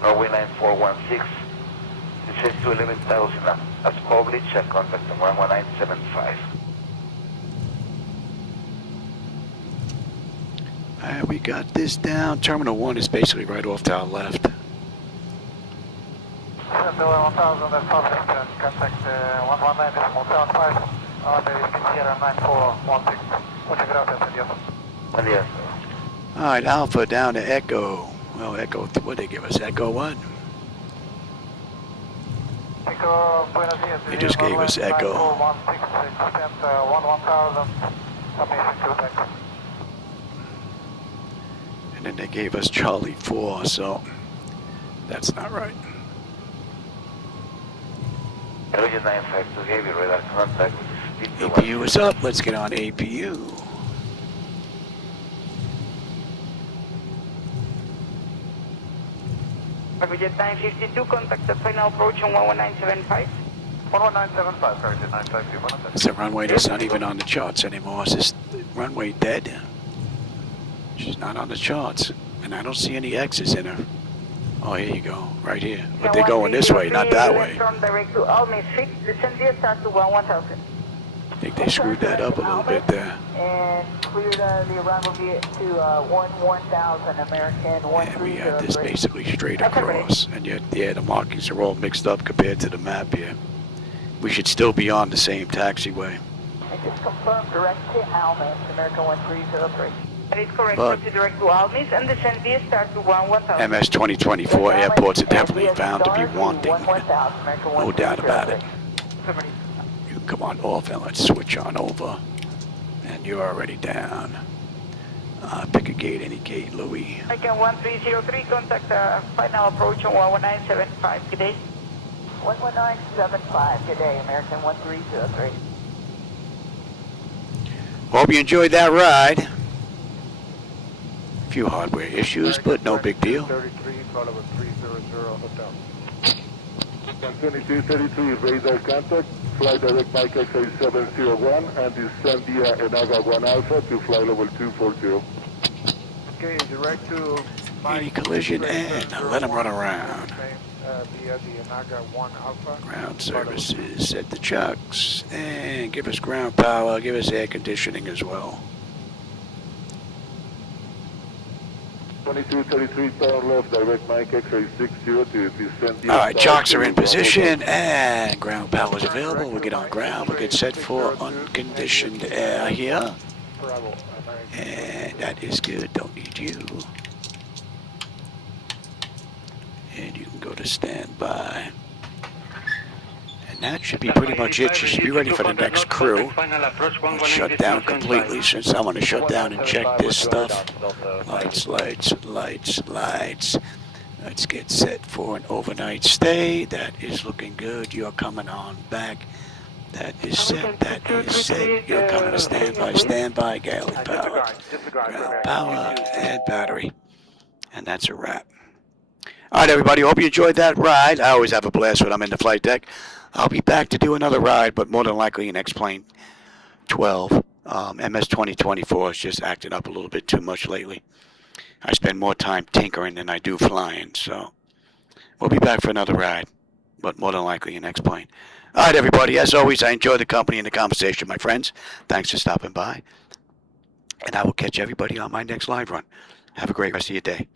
Runway 9416, descend to 11,000 as published, and contact 11975. We got this down. Terminal 1 is basically right off to our left. 1000, that's public, contact 119.75, there is Sierra 9416. Muchas gracias, adios. Adios. All right, Alpha down to Echo. Well, Echo, what did they give us? Echo what? 6 They just gave us Echo. And then they gave us Charlie 4, so that's not right. APU is up. Let's get on APU. Jet 952, contact the final approach on 11975. 11975, Jet 952. It's a runway that's not even on the charts anymore. Is this runway dead? She's not on the charts. And I don't see any X's in her. Oh, here you go. Right here. But they're going this way, not that way. Direct to Almy 6, descend via start to 1000. I think they screwed that up a little bit there. And cleared the arrival via to 1000 American 130. And we have this basically straight across. And yet, yeah, the markings are all mixed up compared to the map here. We should still be on the same taxiway. And just confirm direct to Almy, American 1303. That is correct. But to direct to Almy and descend via start to 1000. MS 2024 airports are definitely bound to be wanting. No doubt about it. You can come on off and let's switch on over. And you're already down. Pick a gate, any gate, Louis. American 1303, contact final approach on 11975. Good day. 11975, good day, American 1303. Hope you enjoyed that ride. A few hardware issues, but no big deal. 33, follow 300 hotel. 2233, radar contact, fly direct Mike X-ray 701 and descend via Enaga 1 Alpha to fly level 240. Okay, direct to Any collision and let them run around. via the Enaga 1 Alpha. Ground services, set the chucks, and give us ground power, give us air conditioning as well. 2233, turn left, direct Mike X-ray 60 to descend via... Alright, chocks are in position, and ground power is available. We'll get on ground, we'll get set for unconditioned air here. And that is good, don't need you. And you can go to standby. And that should be pretty much it. You should be ready for the next crew. We'll shut down completely since I want to shut down and check this stuff. Lights, lights, lights, lights. Let's get set for an overnight stay. That is looking good. You're coming on back. That is set. That is set. You're coming to standby. Standby, galley power. Ground power and battery. And that's a wrap. All right, everybody. Hope you enjoyed that ride. I always have a blast when I'm in the flight deck. I'll be back to do another ride, but more than likely an X-Plane 12. MS 2024 is just acting up a little bit too much lately. I spend more time tinkering than I do flying, so we'll be back for another ride, but more than likely an X-Plane. All right, everybody. As always, I enjoy the company and the conversation, my friends. Thanks for stopping by, and I will catch everybody on my next live run. Have a great rest of your day.